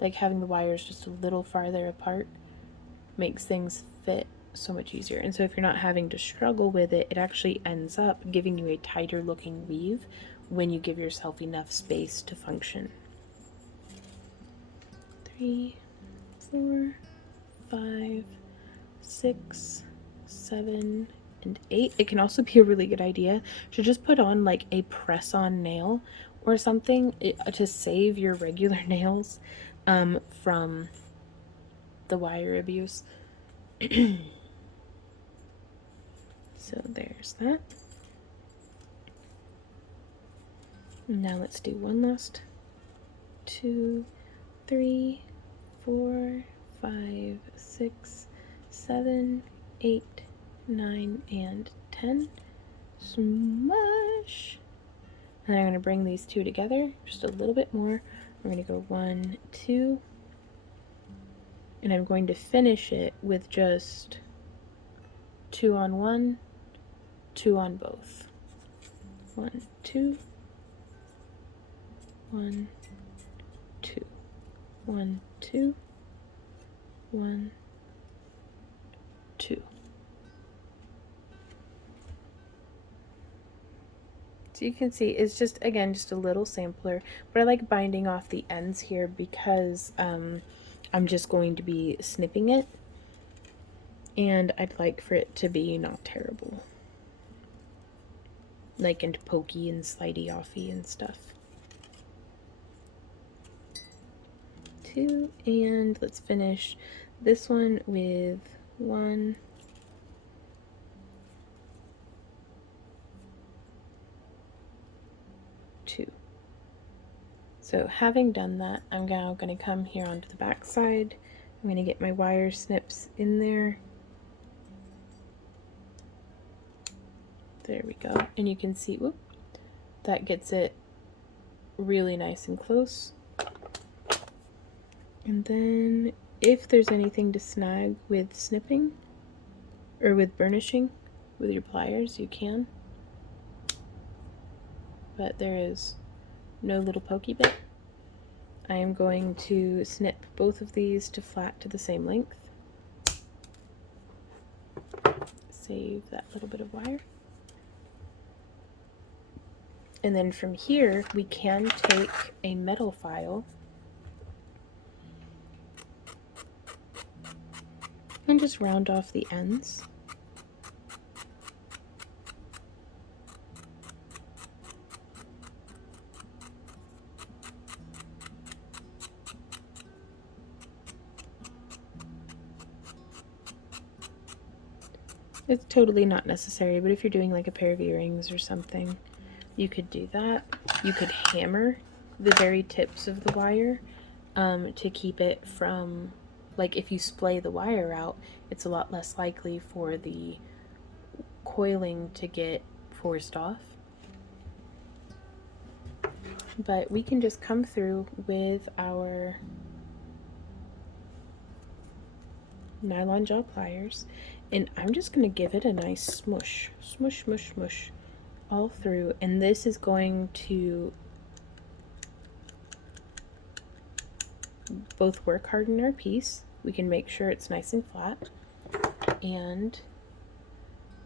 Like having the wires just a little farther apart makes things fit so much easier. And so if you're not having to struggle with it, it actually ends up giving you a tighter looking weave when you give yourself enough space to function. 3, 4, 5, 6, 7, and 8. It can also be a really good idea to just put on like a press-on nail or something to save your regular nails from the wire abuse. So there's that. Now let's do one last 2, 3, 4, 5, 6, 7, 8, 9, and 10. Smush! And I'm going to bring these two together just a little bit more. We're going to go 1, 2, and I'm going to finish it with just 2 on one, 2 on both. 1, 2, 1, 2, 1, 2, 1, 2. So you can see it's just, again, just a little sampler, but I like binding off the ends here because I'm just going to be snipping it, and I'd like for it to be not terrible, like and pokey and slidey offy and stuff. 2, and let's finish this one with 1, 2. So having done that, I'm now going to come here onto the back side. I'm going to get my wire snips in there. There we go. And you can see, whoop, that gets it really nice and close. And then if there's anything to snag with snipping or with burnishing with your pliers, you can. But there is no little pokey bit. I am going to snip both of these to flat to the same length. Save that little bit of wire. And then from here, we can take a metal file and just round off the ends. It's totally not necessary, but if you're doing like a pair of earrings or something, you could do that. You could hammer the very tips of the wire to keep it from, like if you splay the wire out, it's a lot less likely for the coiling to get forced off. But we can just come through with our nylon gel pliers, and I'm just going to give it a nice smush, smush, smush, smush all through, and this is going to both work harden our piece. We can make sure it's nice and flat, and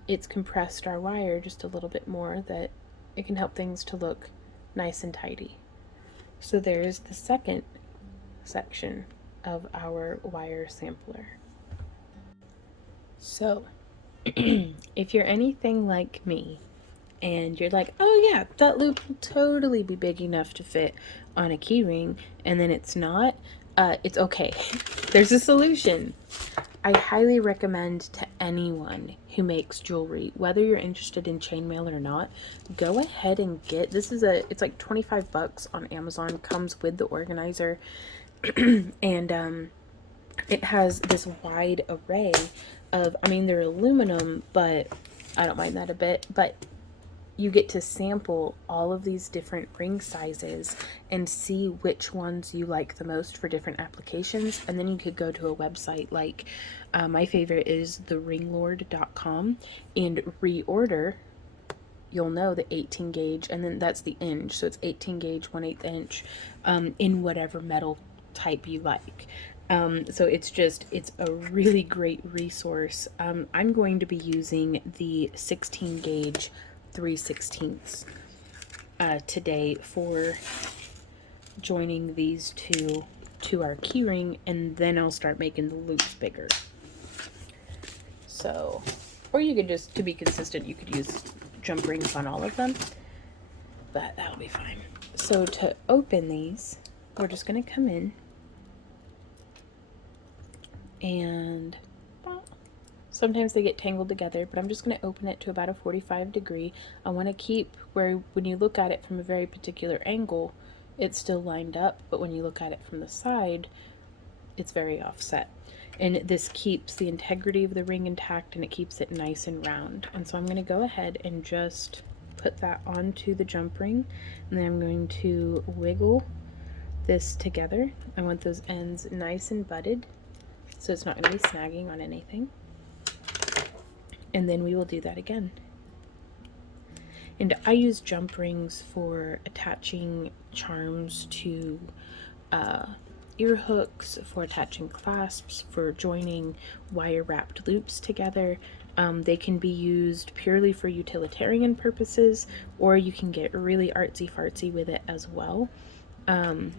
it's compressed our wire just a little bit more, that it can help things to look nice and tidy. So there's the second section of our wire sampler. So if you're anything like me and you're like, oh yeah, that loop will totally be big enough to fit on a key ring, and then it's not, it's okay. There's a solution. I highly recommend to anyone who makes jewelry, whether you're interested in chainmail or not, go ahead and get, it's like 25 bucks on Amazon, comes with the organizer, and it has this wide array of, I mean, they're aluminum, but I don't mind that a bit, but you get to sample all of these different ring sizes and see which ones you like the most for different applications. And then you could go to a website like, my favorite is theringlord.com, and reorder you'll know the 18 gauge, and then that's the inch, so it's 18 gauge 1/8 inch, in whatever metal type you like. So it's a really great resource. I'm going to be using the 16 gauge 3/16 today for joining these two to our keyring, and then I'll start making the loops bigger. So, or you could just, to be consistent, you could use jump rings on all of them, but that'll be fine. So to open these, we're just going to come in and sometimes they get tangled together, but I'm just going to open it to about a 45 degree. I want to keep where when you look at it from a very particular angle, it's still lined up, but when you look at it from the side, it's very offset. And this keeps the integrity of the ring intact, and it keeps it nice and round. And so I'm going to go ahead and just put that onto the jump ring, and then I'm going to wiggle this together. I want those ends nice and butted, so it's not going to be snagging on anything. And then we will do that again. And I use jump rings for attaching charms to ear hooks, for attaching clasps, for joining wire wrapped loops together. They can be used purely for utilitarian purposes, or you can get really artsy fartsy with it as well. And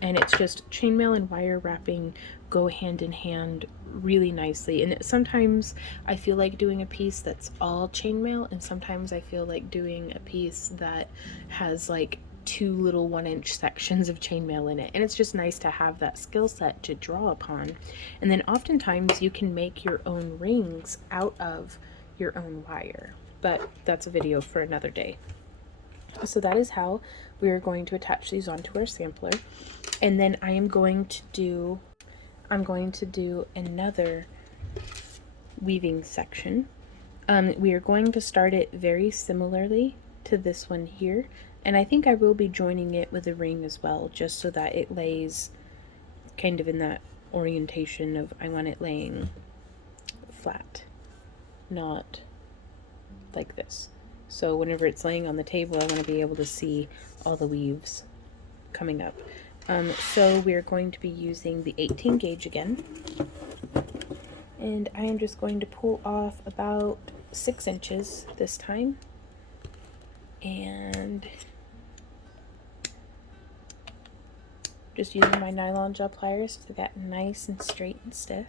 it's just chainmail and wire wrapping go hand in hand really nicely. And sometimes I feel like doing a piece that's all chainmail, and sometimes I feel like doing a piece that has like 2 little 1-inch sections of chainmail in it. And it's just nice to have that skill set to draw upon. And then oftentimes you can make your own rings out of your own wire, but that's a video for another day. So that is how we are going to attach these onto our sampler. And then I'm going to do another weaving section. We are going to start it very similarly to this one here, and I think I will be joining it with a ring as well, just so that it lays kind of in that orientation of, I want it laying flat, not like this. So whenever it's laying on the table, I want to be able to see all the weaves coming up. So we're going to be using the 18 gauge again, and I am just going to pull off about 6 inches this time, and just using my nylon gel pliers to get nice and straight and stiff.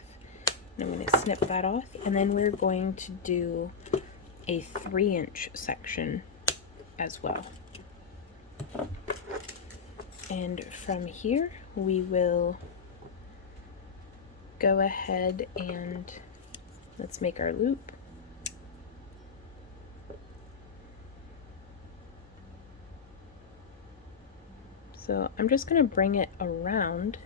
And I'm going to snip that off, and then we're going to do a 3-inch section as well. And from here we will go ahead and let's make our loop. So I'm just going to bring it around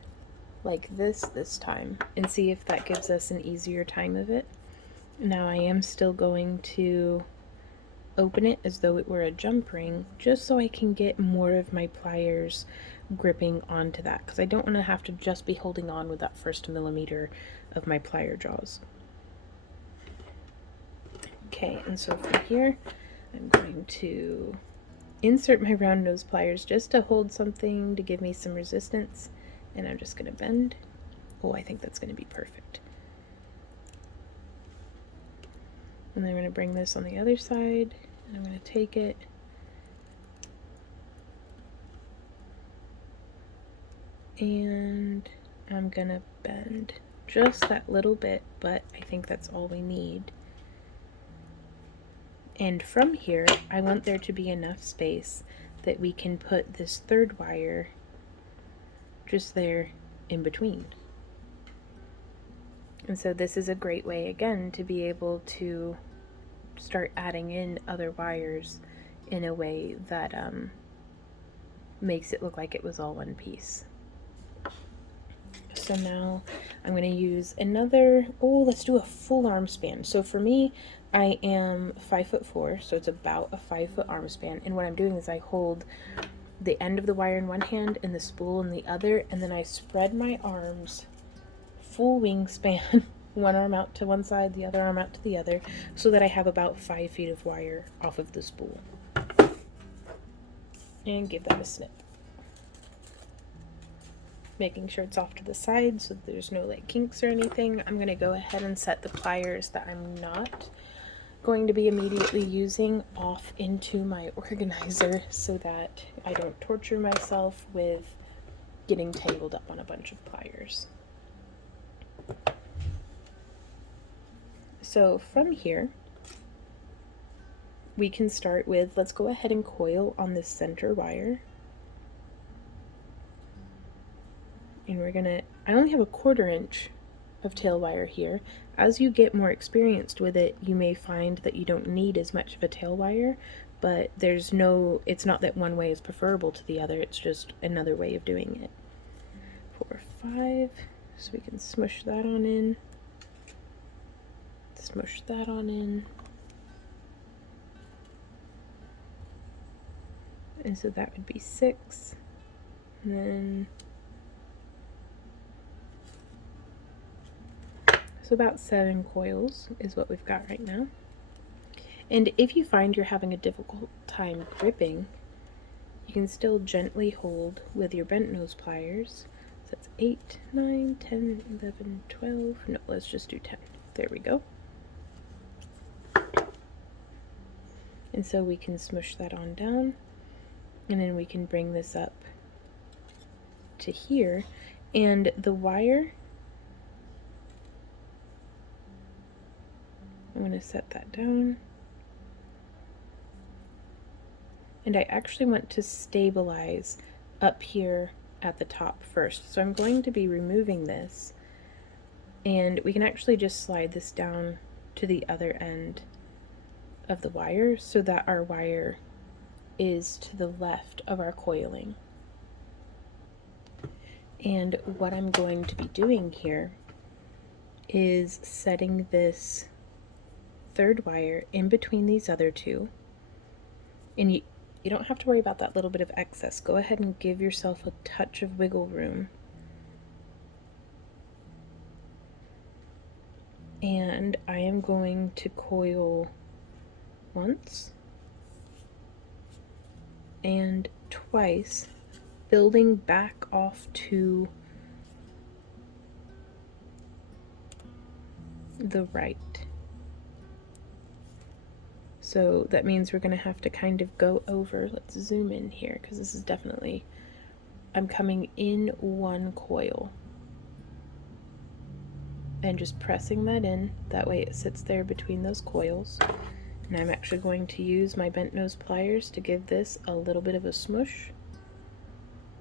like this time and see if that gives us an easier time of it. Now I am still going to open it as though it were a jump ring, just so I can get more of my pliers gripping onto that, because I don't want to have to just be holding on with that 1st millimeter of my plier jaws. Okay, and so from here I'm going to insert my round nose pliers just to hold something to give me some resistance, and I'm just going to bend. Oh, I think that's going to be perfect. And then I'm going to bring this on the other side, and I'm going to take it and I'm going to bend just that little bit, but I think that's all we need. And from here, I want there to be enough space that we can put this 3rd wire just there in between. And so this is a great way, again, to be able to start adding in other wires in a way that makes it look like it was all one piece. So now I'm going to use another, let's do a full arm span. So for me, I am 5'4", so it's about a 5-foot arm span. And what I'm doing is I hold the end of the wire in one hand and the spool in the other, and then I spread my arms full wingspan one arm out to one side, the other arm out to the other, so that I have about 5 feet of wire off of the spool. And give that a snip. Making sure it's off to the side so that there's no like kinks or anything. I'm going to go ahead and set the pliers that I'm not going to be immediately using off into my organizer so that I don't torture myself with getting tangled up on a bunch of pliers. So from here, we can start with, let's go ahead and coil on this center wire. And we're gonna, I only have a 1/4 inch of tail wire here. As you get more experienced with it, you may find that you don't need as much of a tail wire, but there's no, it's not that one way is preferable to the other, it's just another way of doing it. 4, 5, so we can smush that on in, smush that on in. And so that would be 6, and then so about 7 coils is what we've got right now. And if you find you're having a difficult time gripping, you can still gently hold with your bent nose pliers. So that's 8, 9, 10, 11, 12, no, let's just do 10. There we go. And so we can smush that on down, and then we can bring this up to here. And the wire, I'm going to set that down. And I actually want to stabilize up here at the top first. So I'm going to be removing this, and we can actually just slide this down to the other end of the wire so that our wire is to the left of our coiling. And what I'm going to be doing here is setting this 3rd wire in between these other 2. And you don't have to worry about that little bit of excess. Go ahead and give yourself a touch of wiggle room. And I am going to coil once and twice, building back off to the right. So that means we're going to have to kind of go over, let's zoom in here because this is definitely, I'm coming in 1 coil and just pressing that in, that way it sits there between those coils. And I'm actually going to use my bent nose pliers to give this a little bit of a smush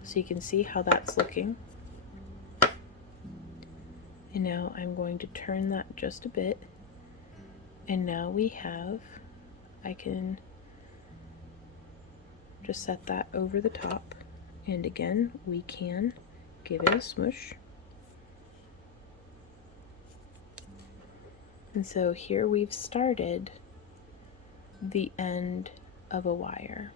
so you can see how that's looking. And now I'm going to turn that just a bit, and now we have, I can just set that over the top, and again we can give it a smush. And so here we've started the end of a wire.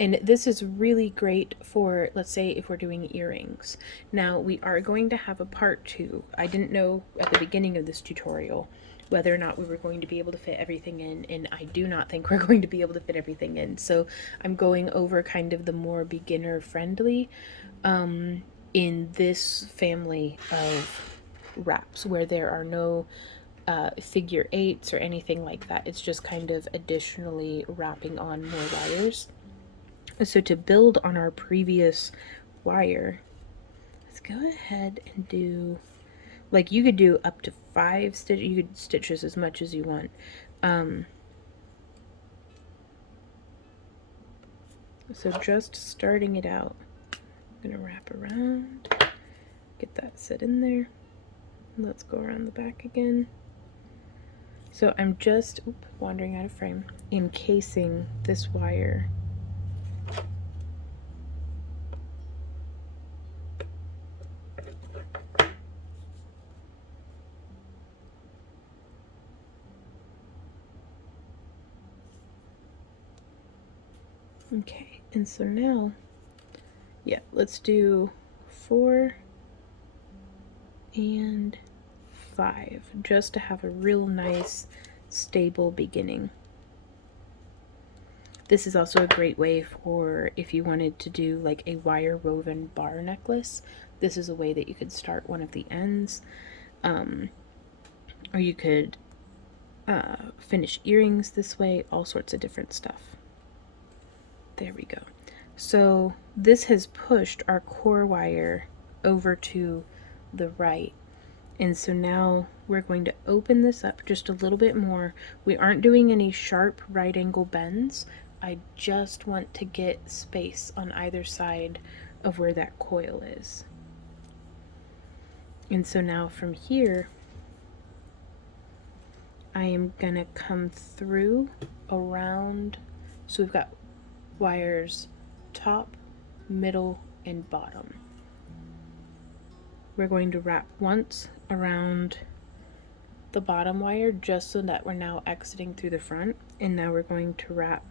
And this is really great for, let's say, if we're doing earrings. Now, we are going to have a part 2. I didn't know at the beginning of this tutorial whether or not we were going to be able to fit everything in, and I do not think we're going to be able to fit everything in. So I'm going over kind of the more beginner friendly in this family of wraps where there are no figure 8s or anything like that. It's just kind of additionally wrapping on more wires. So to build on our previous wire, let's go ahead and do, like, you could do up to 5 stitches, you could stitch this as much as you want. So just starting it out, I'm gonna wrap around, get that set in there. Let's go around the back again. So I'm just, wandering out of frame, encasing this wire . Okay, and so now, yeah, let's do 4 and 5, just to have a real nice, stable beginning. This is also a great way for if you wanted to do like a wire woven bar necklace. This is a way that you could start one of the ends, or you could finish earrings this way, all sorts of different stuff. There we go. So this has pushed our core wire over to the right. And so now we're going to open this up just a little bit more. We aren't doing any sharp right angle bends. I just want to get space on either side of where that coil is. And so now from here, I am gonna come through around, so we've got wires top, middle, and bottom. We're going to wrap once around the bottom wire just so that we're now exiting through the front, and now we're going to wrap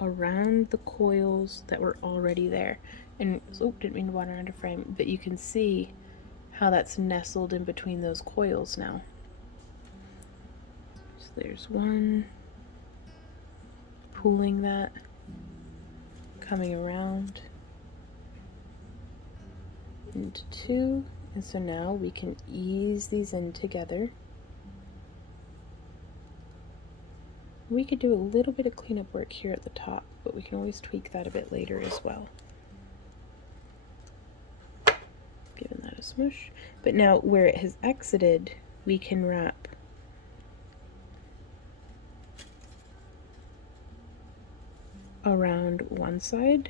around the coils that were already there. And oh, didn't mean to water under frame, but you can see how that's nestled in between those coils now. So there's one, pulling that, coming around into 2, and so now we can ease these in together. We could do a little bit of cleanup work here at the top, but we can always tweak that a bit later as well. Giving that a smoosh. But now where it has exited, we can wrap around one side.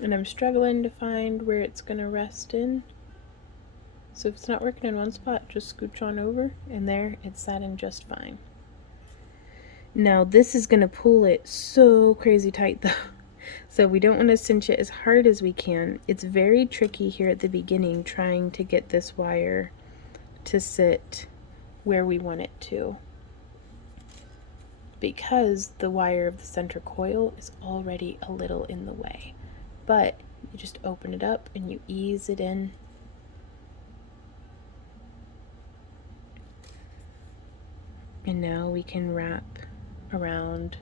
And I'm struggling to find where it's going to rest in. So if it's not working in one spot, just scooch on over, and there it's sat in just fine. Now this is going to pull it so crazy tight though. So we don't want to cinch it as hard as we can. It's very tricky here at the beginning trying to get this wire to sit where we want it to, because the wire of the center coil is already a little in the way. But you just open it up and you ease it in. And now we can wrap around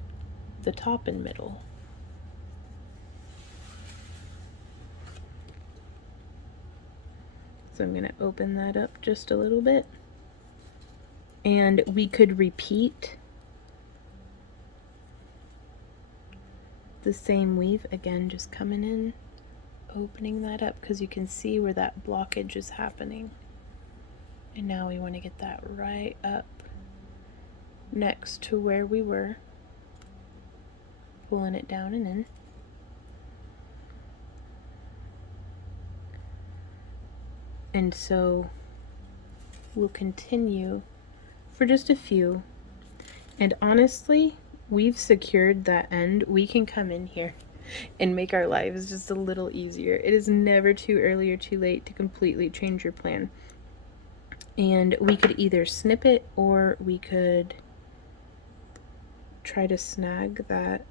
the top and middle. So I'm going to open that up just a little bit. And we could repeat the same weave again, just coming in, opening that up, because you can see where that blockage is happening. And now we want to get that right up next to where we were, pulling it down and in. And so we'll continue for just a few, and honestly, we've secured that end. We can come in here and make our lives just a little easier. It is never too early or too late to completely change your plan. And we could either snip it, or we could try to snag that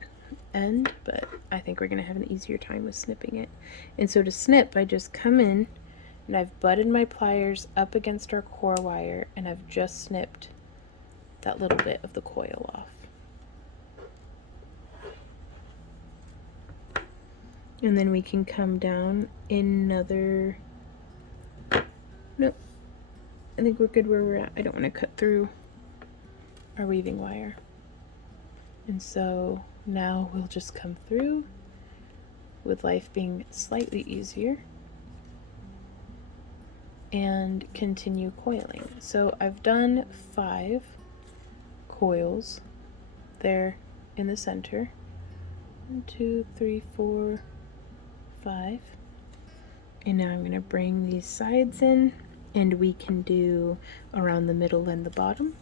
end, but I think we're going to have an easier time with snipping it. And so to snip, I just come in and I've butted my pliers up against our core wire, and I've just snipped that little bit of the coil off. And then we can come down another, nope, I think we're good where we're at. I don't want to cut through our weaving wire. And so now we'll just come through with life being slightly easier and continue coiling. So I've done 5 coils there in the center. 1, 2, 3, 4, 5. And now I'm going to bring these sides in, and we can do around the middle and the bottom.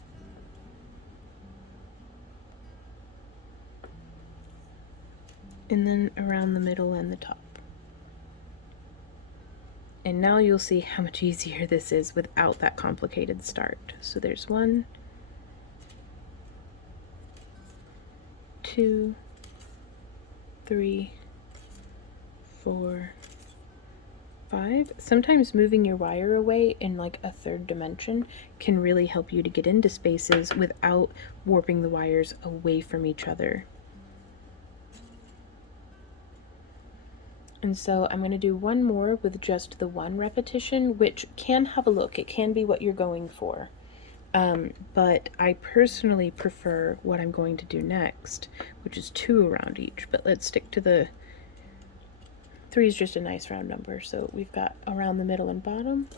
And then around the middle and the top. And now you'll see how much easier this is without that complicated start. So there's 1, 2, 3, 4, 5. Sometimes moving your wire away in like a third dimension can really help you to get into spaces without warping the wires away from each other. And so I'm going to do one more with just the one repetition, which can have a look. It can be what you're going for. But I personally prefer what I'm going to do next, which is 2 around each. But let's stick to the 3 is just a nice round number. So we've got around the middle and bottom,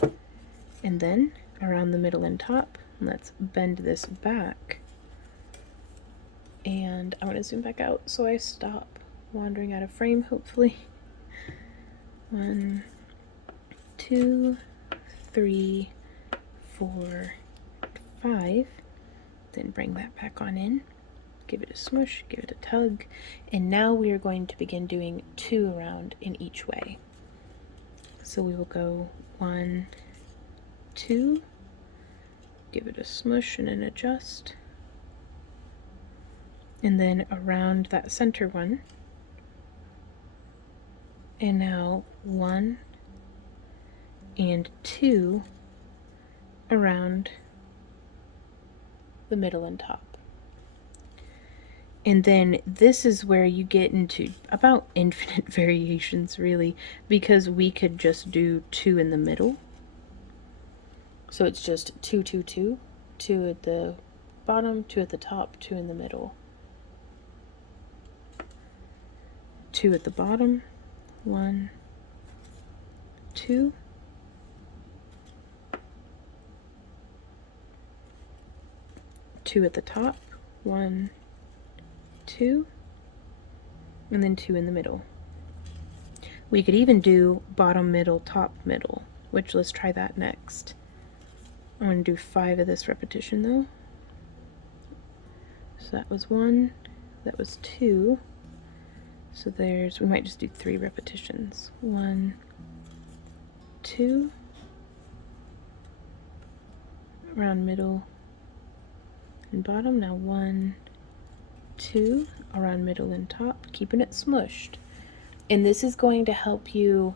and then around the middle and top. And let's bend this back. And I'm going to zoom back out so I stop wandering out of frame, hopefully. 1, 2, 3, 4, 5. Then bring that back on in. Give it a smush, give it a tug. And now we are going to begin doing 2 around in each way. So we will go 1, 2. Give it a smush and an adjust. And then around that center one. And now 1 and 2 around the middle and top. And then this is where you get into about infinite variations, really, because we could just do 2 in the middle. So it's just 2, 2, 2, 2 at the bottom, 2 at the top, 2 in the middle. 2 at the bottom, 1, 2. 2 at the top, 1, 2, and then 2 in the middle. We could even do bottom, middle, top, middle, which let's try that next. I'm going to do 5 of this repetition though. So that was 1, that was 2. So we might just do 3 repetitions. 1, 2, around middle and bottom. Now 1, 2, around middle and top, keeping it smushed. And this is going to help you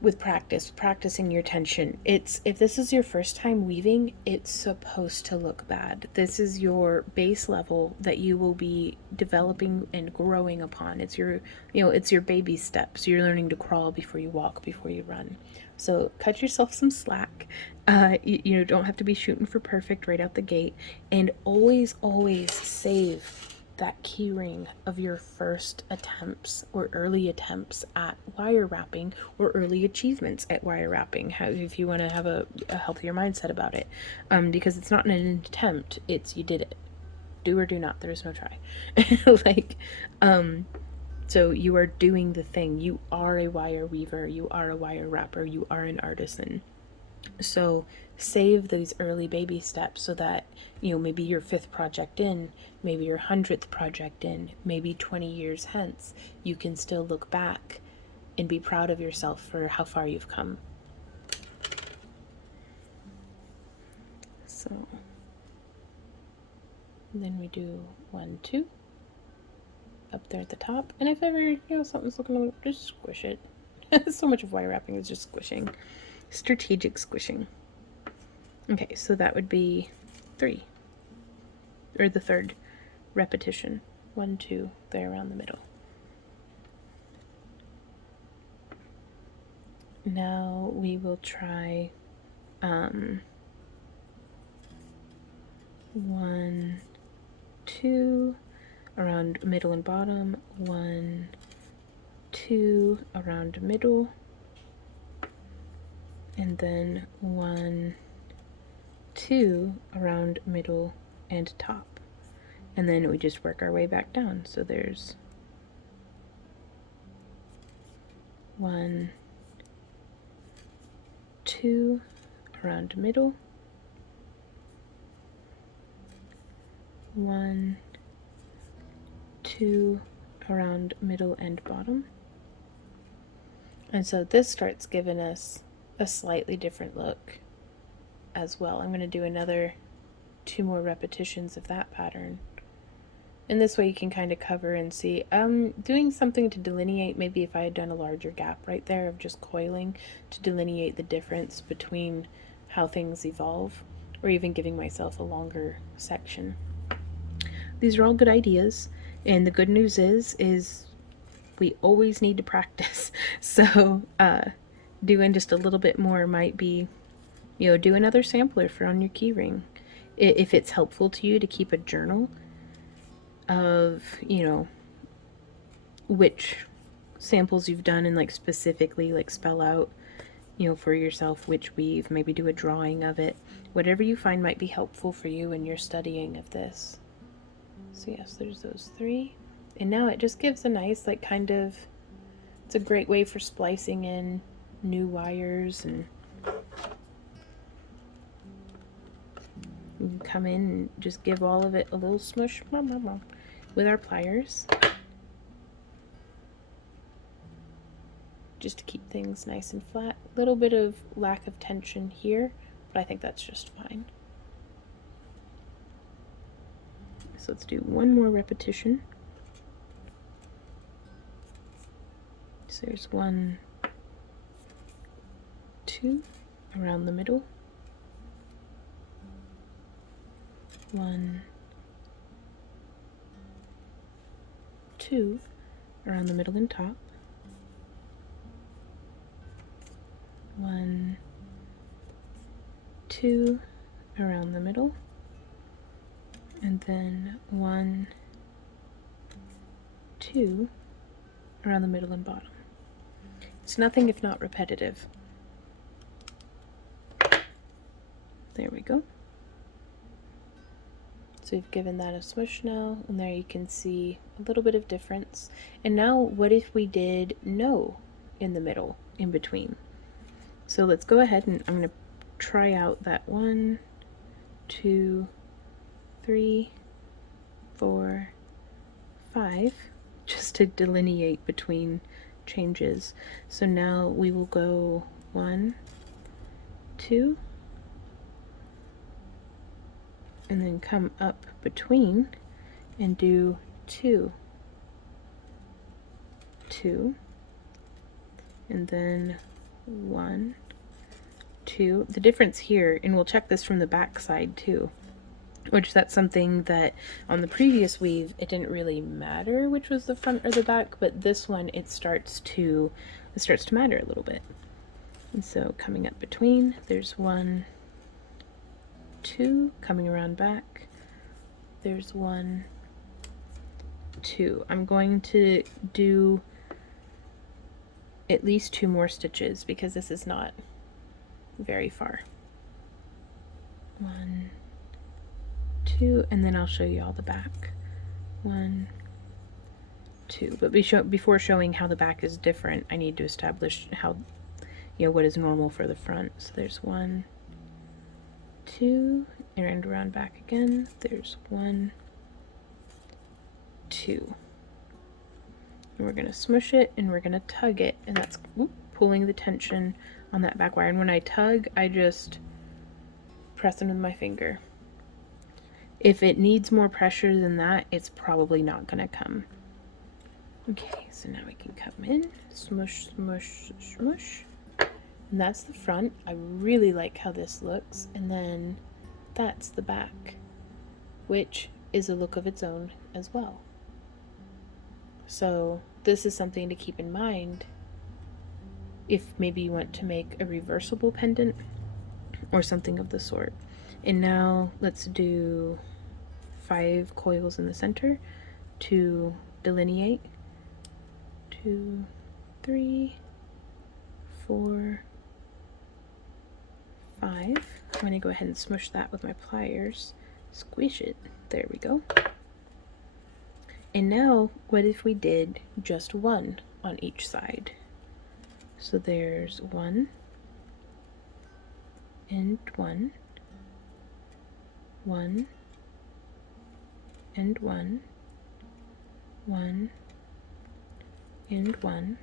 with practicing your tension. If this is your first time weaving, it's supposed to look bad. This is your base level that you will be developing and growing upon. It's your baby steps. You're learning to crawl before you walk, before you run. So cut yourself some slack. You don't have to be shooting for perfect right out the gate. And always save that key ring of your first attempts or early attempts at wire wrapping, or early achievements at wire wrapping, if you want to have a healthier mindset about it, because it's not an attempt, it's you did it. Do or do not, there is no try. So you are doing the thing. You are a wire weaver, you are a wire wrapper, you are an artisan. So save those early baby steps so that, maybe your 5th project in, maybe your 100th project in, maybe 20 years hence, you can still look back and be proud of yourself for how far you've come. So then we do 1, 2 up there at the top. And if ever, something's looking a little, just squish it. So much of wire wrapping is just squishing. Strategic squishing. Okay, so that would be 3, or the 3rd repetition. 1, 2, there around the middle. Now we will try 1, 2 around middle and bottom, 1, 2 around middle, and then 1, 2 around middle and top. And then we just work our way back down. So there's 1, 2 around middle, 1, 2 around middle and bottom. And so this starts giving us a slightly different look as well. I'm going to do another 2 more repetitions of that pattern. And this way you can kind of cover and see. Doing something to delineate, maybe if I had done a larger gap right there of just coiling to delineate the difference between how things evolve, or even giving myself a longer section. These are all good ideas, and the good news is we always need to practice. So doing just a little bit more might be, do another sampler for on your keyring. If it's helpful to you to keep a journal of, which samples you've done and like specifically like spell out, for yourself which weave, maybe do a drawing of it. Whatever you find might be helpful for you in your studying of this. So yes, there's those 3. And now it just gives a nice like kind of, it's a great way for splicing in new wires, and you can come in and just give all of it a little smush with our pliers, just to keep things nice and flat. A little bit of lack of tension here, but I think that's just fine. So let's do one more repetition. So there's 1, 2 around the middle, 1, 2 around the middle and top, 1, 2 around the middle, and then 1, 2 around the middle and bottom. It's nothing if not repetitive. There we go. So you've given that a smush now, and there you can see a little bit of difference. And now what if we did no in the middle, in between? So let's go ahead and I'm going to try out that 1, 2, 3, 4, 5, just to delineate between changes. So now we will go 1, 2, and then come up between and do 2, 2, and then 1, 2. The difference here, and we'll check this from the back side too, which that's something that on the previous weave it didn't really matter which was the front or the back, but this one it starts to matter a little bit. And so coming up between, there's 1, 2, coming around back, there's 1, 2. I'm going to do at least 2 more stitches because this is not very far. 1, 2, and then I'll show you all the back. 1, 2. But before showing how the back is different, I need to establish how, what is normal for the front. So there's 1, 2, and around back again. There's 1, 2. And we're going to smush it and we're going to tug it, and that's pulling the tension on that back wire. And when I tug, I just press it with my finger. If it needs more pressure than that, it's probably not going to come. Okay, so now we can come in, smush, smush, smush. And that's the front. I really like how this looks. And then that's the back, which is a look of its own as well. So this is something to keep in mind if maybe you want to make a reversible pendant or something of the sort. And now let's do 5 coils in the center to delineate. 2, 3, 4, 5. I'm going to go ahead and smush that with my pliers, squish it. There we go. And now what if we did just 1 on each side? So there's 1 and 1, 1 and 1, 1 and 1.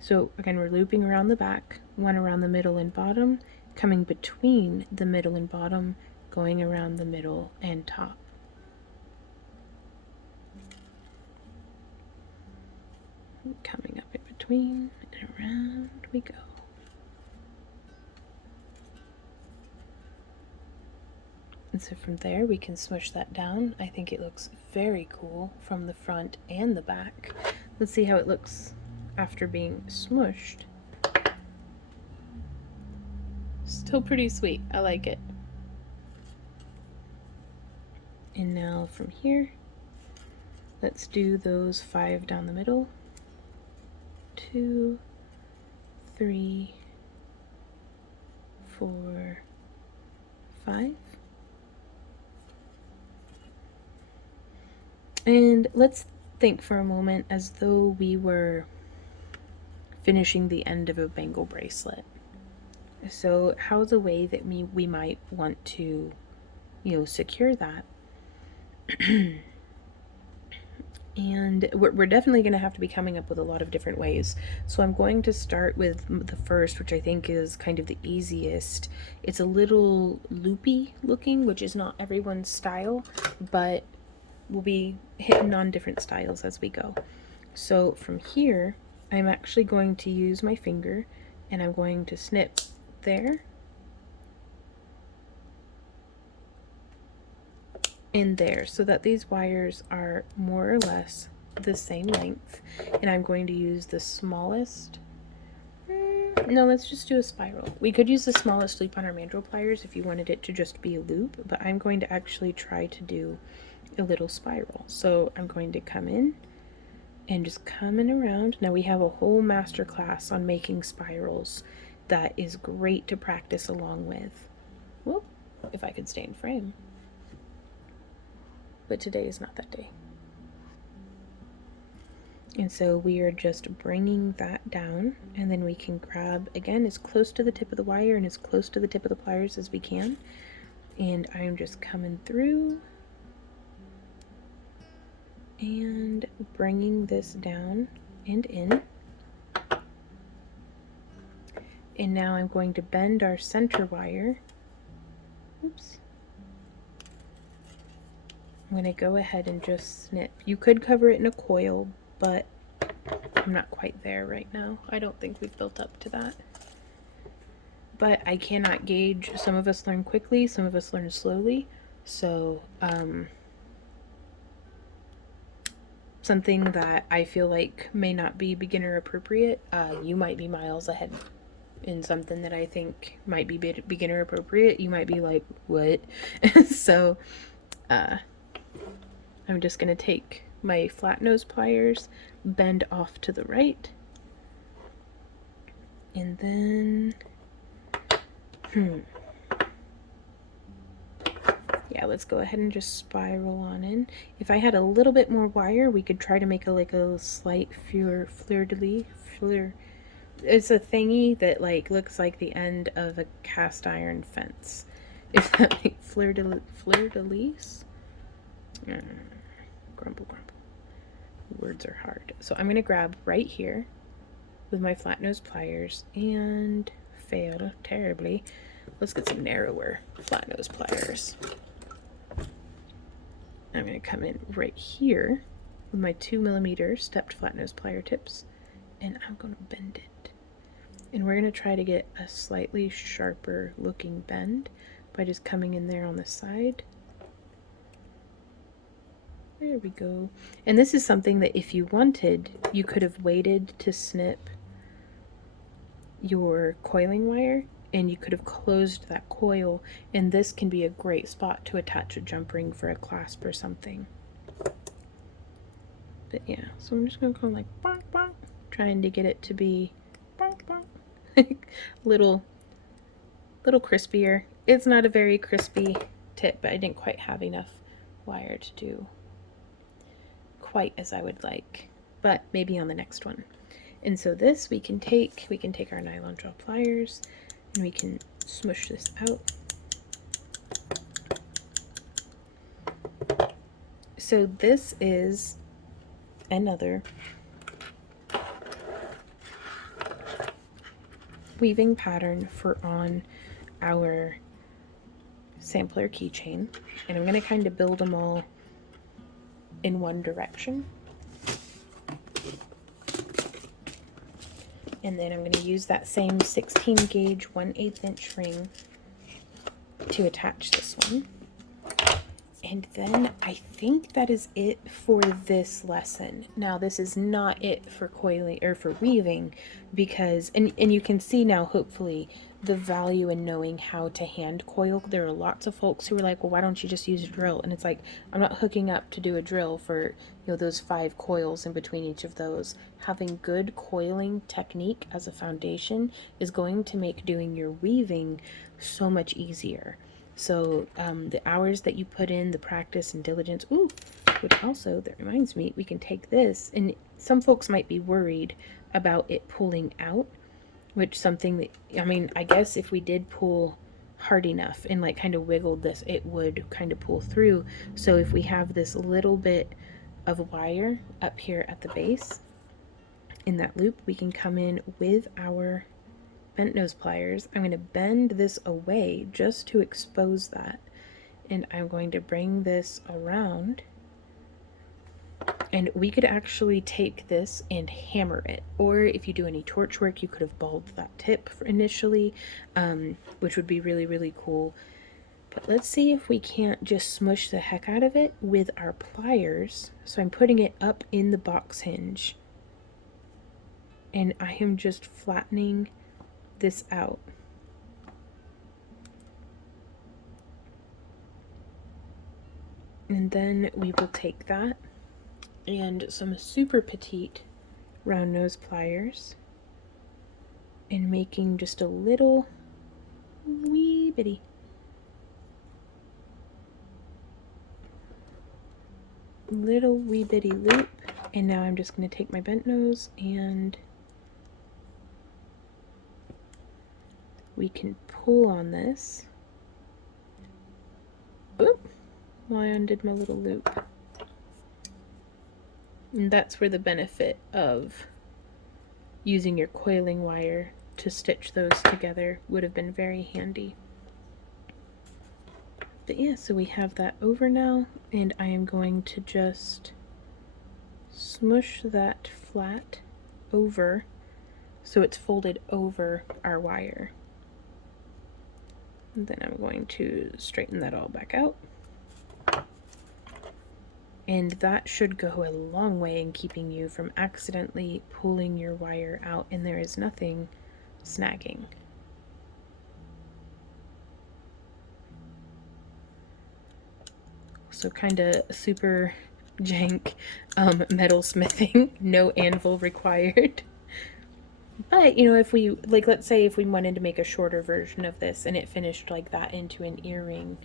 So again, we're looping around the back, 1 around the middle and bottom, coming between the middle and bottom, going around the middle and top. coming up in between and around we go. And so from there we can smush that down. I think it looks very cool from the front and the back. Let's see how it looks after being smushed. Still pretty sweet. I like it. And now from here, let's do those 5 down the middle. 2, 3, 4, 5. And let's think for a moment as though we were finishing the end of a bangle bracelet. So how's a way that we might want to, secure that? And we're definitely going to have to be coming up with a lot of different ways. So I'm going to start with the first, which I think is kind of the easiest. It's a little loopy looking, which is not everyone's style, but we'll be hitting on different styles as we go. So from here, I'm actually going to use my finger and I'm going to snip there and there so that these wires are more or less the same length. And I'm going to use the smallest, no, let's just do a spiral. We could use the smallest loop on our mandrel pliers if you wanted it to just be a loop, but I'm going to actually try to do a little spiral. So I'm going to come in and just coming around. Now we have a whole master class on making spirals that is great to practice along with. Whoop, if I could stay in frame. But today is not that day. And so we are just bringing that down, and then we can grab again as close to the tip of the wire and as close to the tip of the pliers as we can. And I'm just coming through and bringing this down and in. And now I'm going to bend our center wire. Oops. I'm going to go ahead and just snip. You could cover it in a coil, but I'm not quite there right now. I don't think we've built up to that. But I cannot gauge. Some of us learn quickly, some of us learn slowly. So, something that I feel like may not be beginner appropriate, you might be miles ahead in something that I think might be beginner appropriate. You might be like, what? So, I'm just going to take my flat nose pliers, bend off to the right, and then, yeah, let's go ahead and just spiral on in. If I had a little bit more wire, we could try to make a slight fleur-de-lis. It's a thingy that looks like the end of a cast iron fence. If that makes fleur-de-lis? Grumble. Words are hard. So I'm going to grab right here with my flat nose pliers and fail terribly. Let's get some narrower flat nose pliers. I'm going to come in right here with my 2mm stepped flat nose plier tips, and I'm going to bend it. And we're going to try to get a slightly sharper looking bend by just coming in there on the side. There we go. And this is something that if you wanted, you could have waited to snip your coiling wire, and you could have closed that coil, and this can be a great spot to attach a jump ring for a clasp or something. But yeah, so I'm just going to go like bonk, bonk, trying to get it to be bonk, bonk. little crispier. It's not a very crispy tip, but I didn't quite have enough wire to do quite as I would like, but maybe on the next one. And so this we can take our nylon jaw pliers and we can smush this out. So this is another weaving pattern for on our sampler keychain, and I'm going to kind of build them all in one direction. And then I'm going to use that same 16 gauge 1/8 inch ring to attach this one. And then I think that is it for this lesson. Now this is not it for coiling or for weaving, because and you can see now hopefully the value in knowing how to hand coil. There are lots of folks who are like, well, why don't you just use a drill? And it's like, I'm not hooking up to do a drill for, you know, those 5 coils in between each of those. Having good coiling technique as a foundation is going to make doing your weaving so much easier. So the hours that you put in, the practice and diligence, which also, that reminds me, we can take this, and some folks might be worried about it pulling out, which something that, I mean, I guess if we did pull hard enough and like kind of wiggled this, it would kind of pull through. So if we have this little bit of wire up here at the base in that loop, we can come in with our bent nose pliers. I'm going to bend this away just to expose that, and I'm going to bring this around, and we could actually take this and hammer it, or if you do any torch work you could have balled that tip initially, which would be really, really cool. But let's see if we can't just smush the heck out of it with our pliers. So I'm putting it up in the box hinge, and I am just flattening this out. And then we will take that and some super petite round nose pliers and making just a little wee bitty loop. And now I'm just going to take my bent nose and we can pull on this. Oop, well, I undid my little loop. And that's where the benefit of using your coiling wire to stitch those together would have been very handy. But yeah, so we have that over now, and I am going to just smush that flat over so it's folded over our wire. And then I'm going to straighten that all back out. And that should go a long way in keeping you from accidentally pulling your wire out and there is nothing snagging. So kind of super jank metal smithing, no anvil required. But, you know, if we, like, let's say if we wanted to make a shorter version of this and it finished like that into an earring,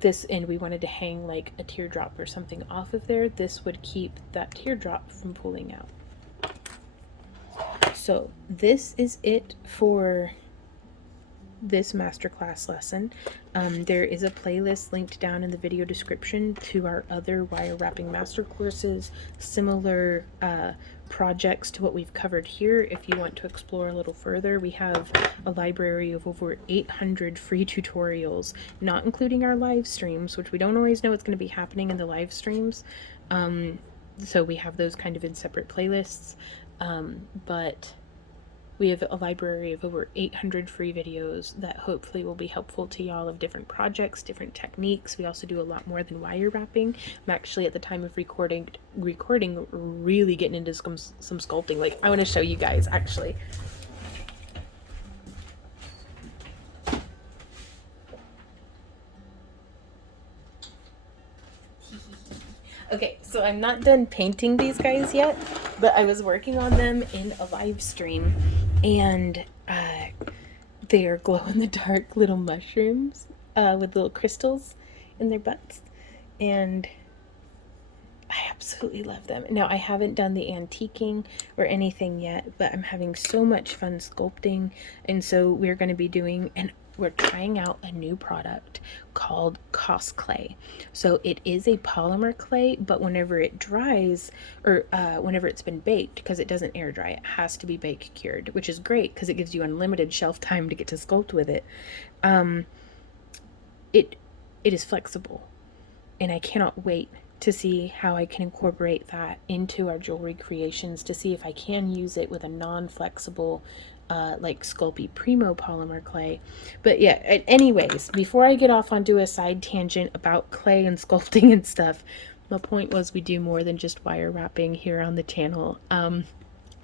this, and we wanted to hang like a teardrop or something off of there, this would keep that teardrop from pulling out. So this is it for this masterclass lesson. There is a playlist linked down in the video description to our other wire wrapping master courses, similar projects to what we've covered here. If you want to explore a little further, we have a library of over 800 free tutorials, not including our live streams, which we don't always know what's going to be happening in the live streams. So we have those kind of in separate playlists, but we have a library of over 800 free videos that hopefully will be helpful to y'all of different projects, different techniques. We also do a lot more than wire wrapping. I'm actually, at the time of recording really getting into some sculpting. Like, I want to show you guys, actually. Okay, so I'm not done painting these guys yet, but I was working on them in a live stream, and they are glow-in-the-dark little mushrooms with little crystals in their butts, and I absolutely love them. Now, I haven't done the antiquing or anything yet, but I'm having so much fun sculpting, and so we're going to be doing we're trying out a new product called Cos clay. So it is a polymer clay, but whenever it dries, or whenever it's been baked, because it doesn't air dry, it has to be bake cured, which is great because it gives you unlimited shelf time to get to sculpt with it. It is flexible, and I cannot wait to see how I can incorporate that into our jewelry creations, to see if I can use it with a non-flexible like Sculpey Primo polymer clay. But yeah, anyways, before I get off onto a side tangent about clay and sculpting and stuff, the point was we do more than just wire wrapping here on the channel.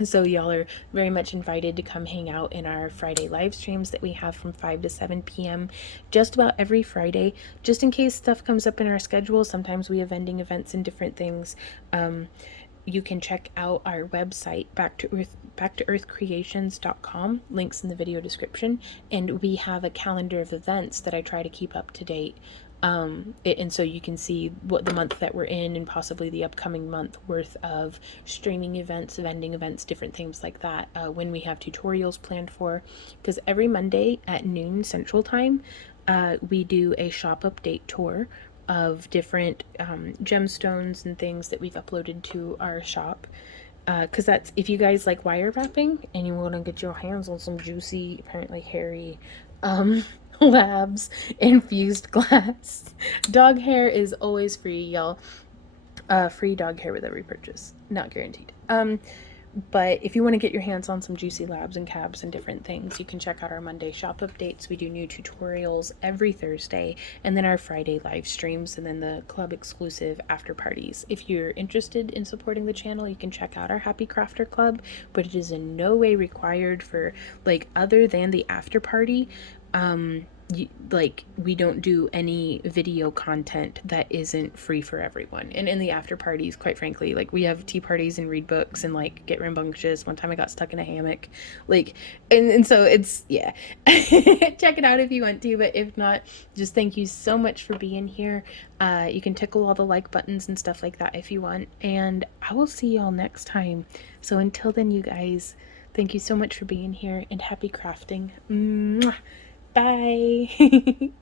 So y'all are very much invited to come hang out in our Friday live streams that we have from 5 to 7 p.m. just about every Friday, just in case stuff comes up in our schedule. Sometimes we have vending events and different things. You can check out our website, back to earth creations.com, links in the video description, and we have a calendar of events that I try to keep up to date. And so you can see what the month that we're in and possibly the upcoming month worth of streaming events, vending events, different things like that, when we have tutorials planned for. Because every Monday at noon Central Time, we do a shop update tour of different gemstones and things that we've uploaded to our shop. Because that's, if you guys like wire wrapping and you want to get your hands on some juicy, apparently hairy, labs infused glass, dog hair is always free, y'all. Free dog hair with every purchase, not guaranteed. But if you want to get your hands on some juicy labs and cabs and different things, you can check out our Monday shop updates. We do new tutorials every Thursday, and then our Friday live streams, and then the club exclusive after parties. If you're interested in supporting the channel, you can check out our Happy Crafter Club, but it is in no way required for, like, other than the after party. We don't do any video content that isn't free for everyone. And in the after parties, quite frankly, like, we have tea parties and read books and like get rambunctious. One time I got stuck in a hammock, like, and so it's, yeah. Check it out if you want to, but if not, just thank you so much for being here. You can tickle all the like buttons and stuff like that if you want, and I will see y'all next time. So until then, you guys, thank you so much for being here, and happy crafting. Mwah. Bye.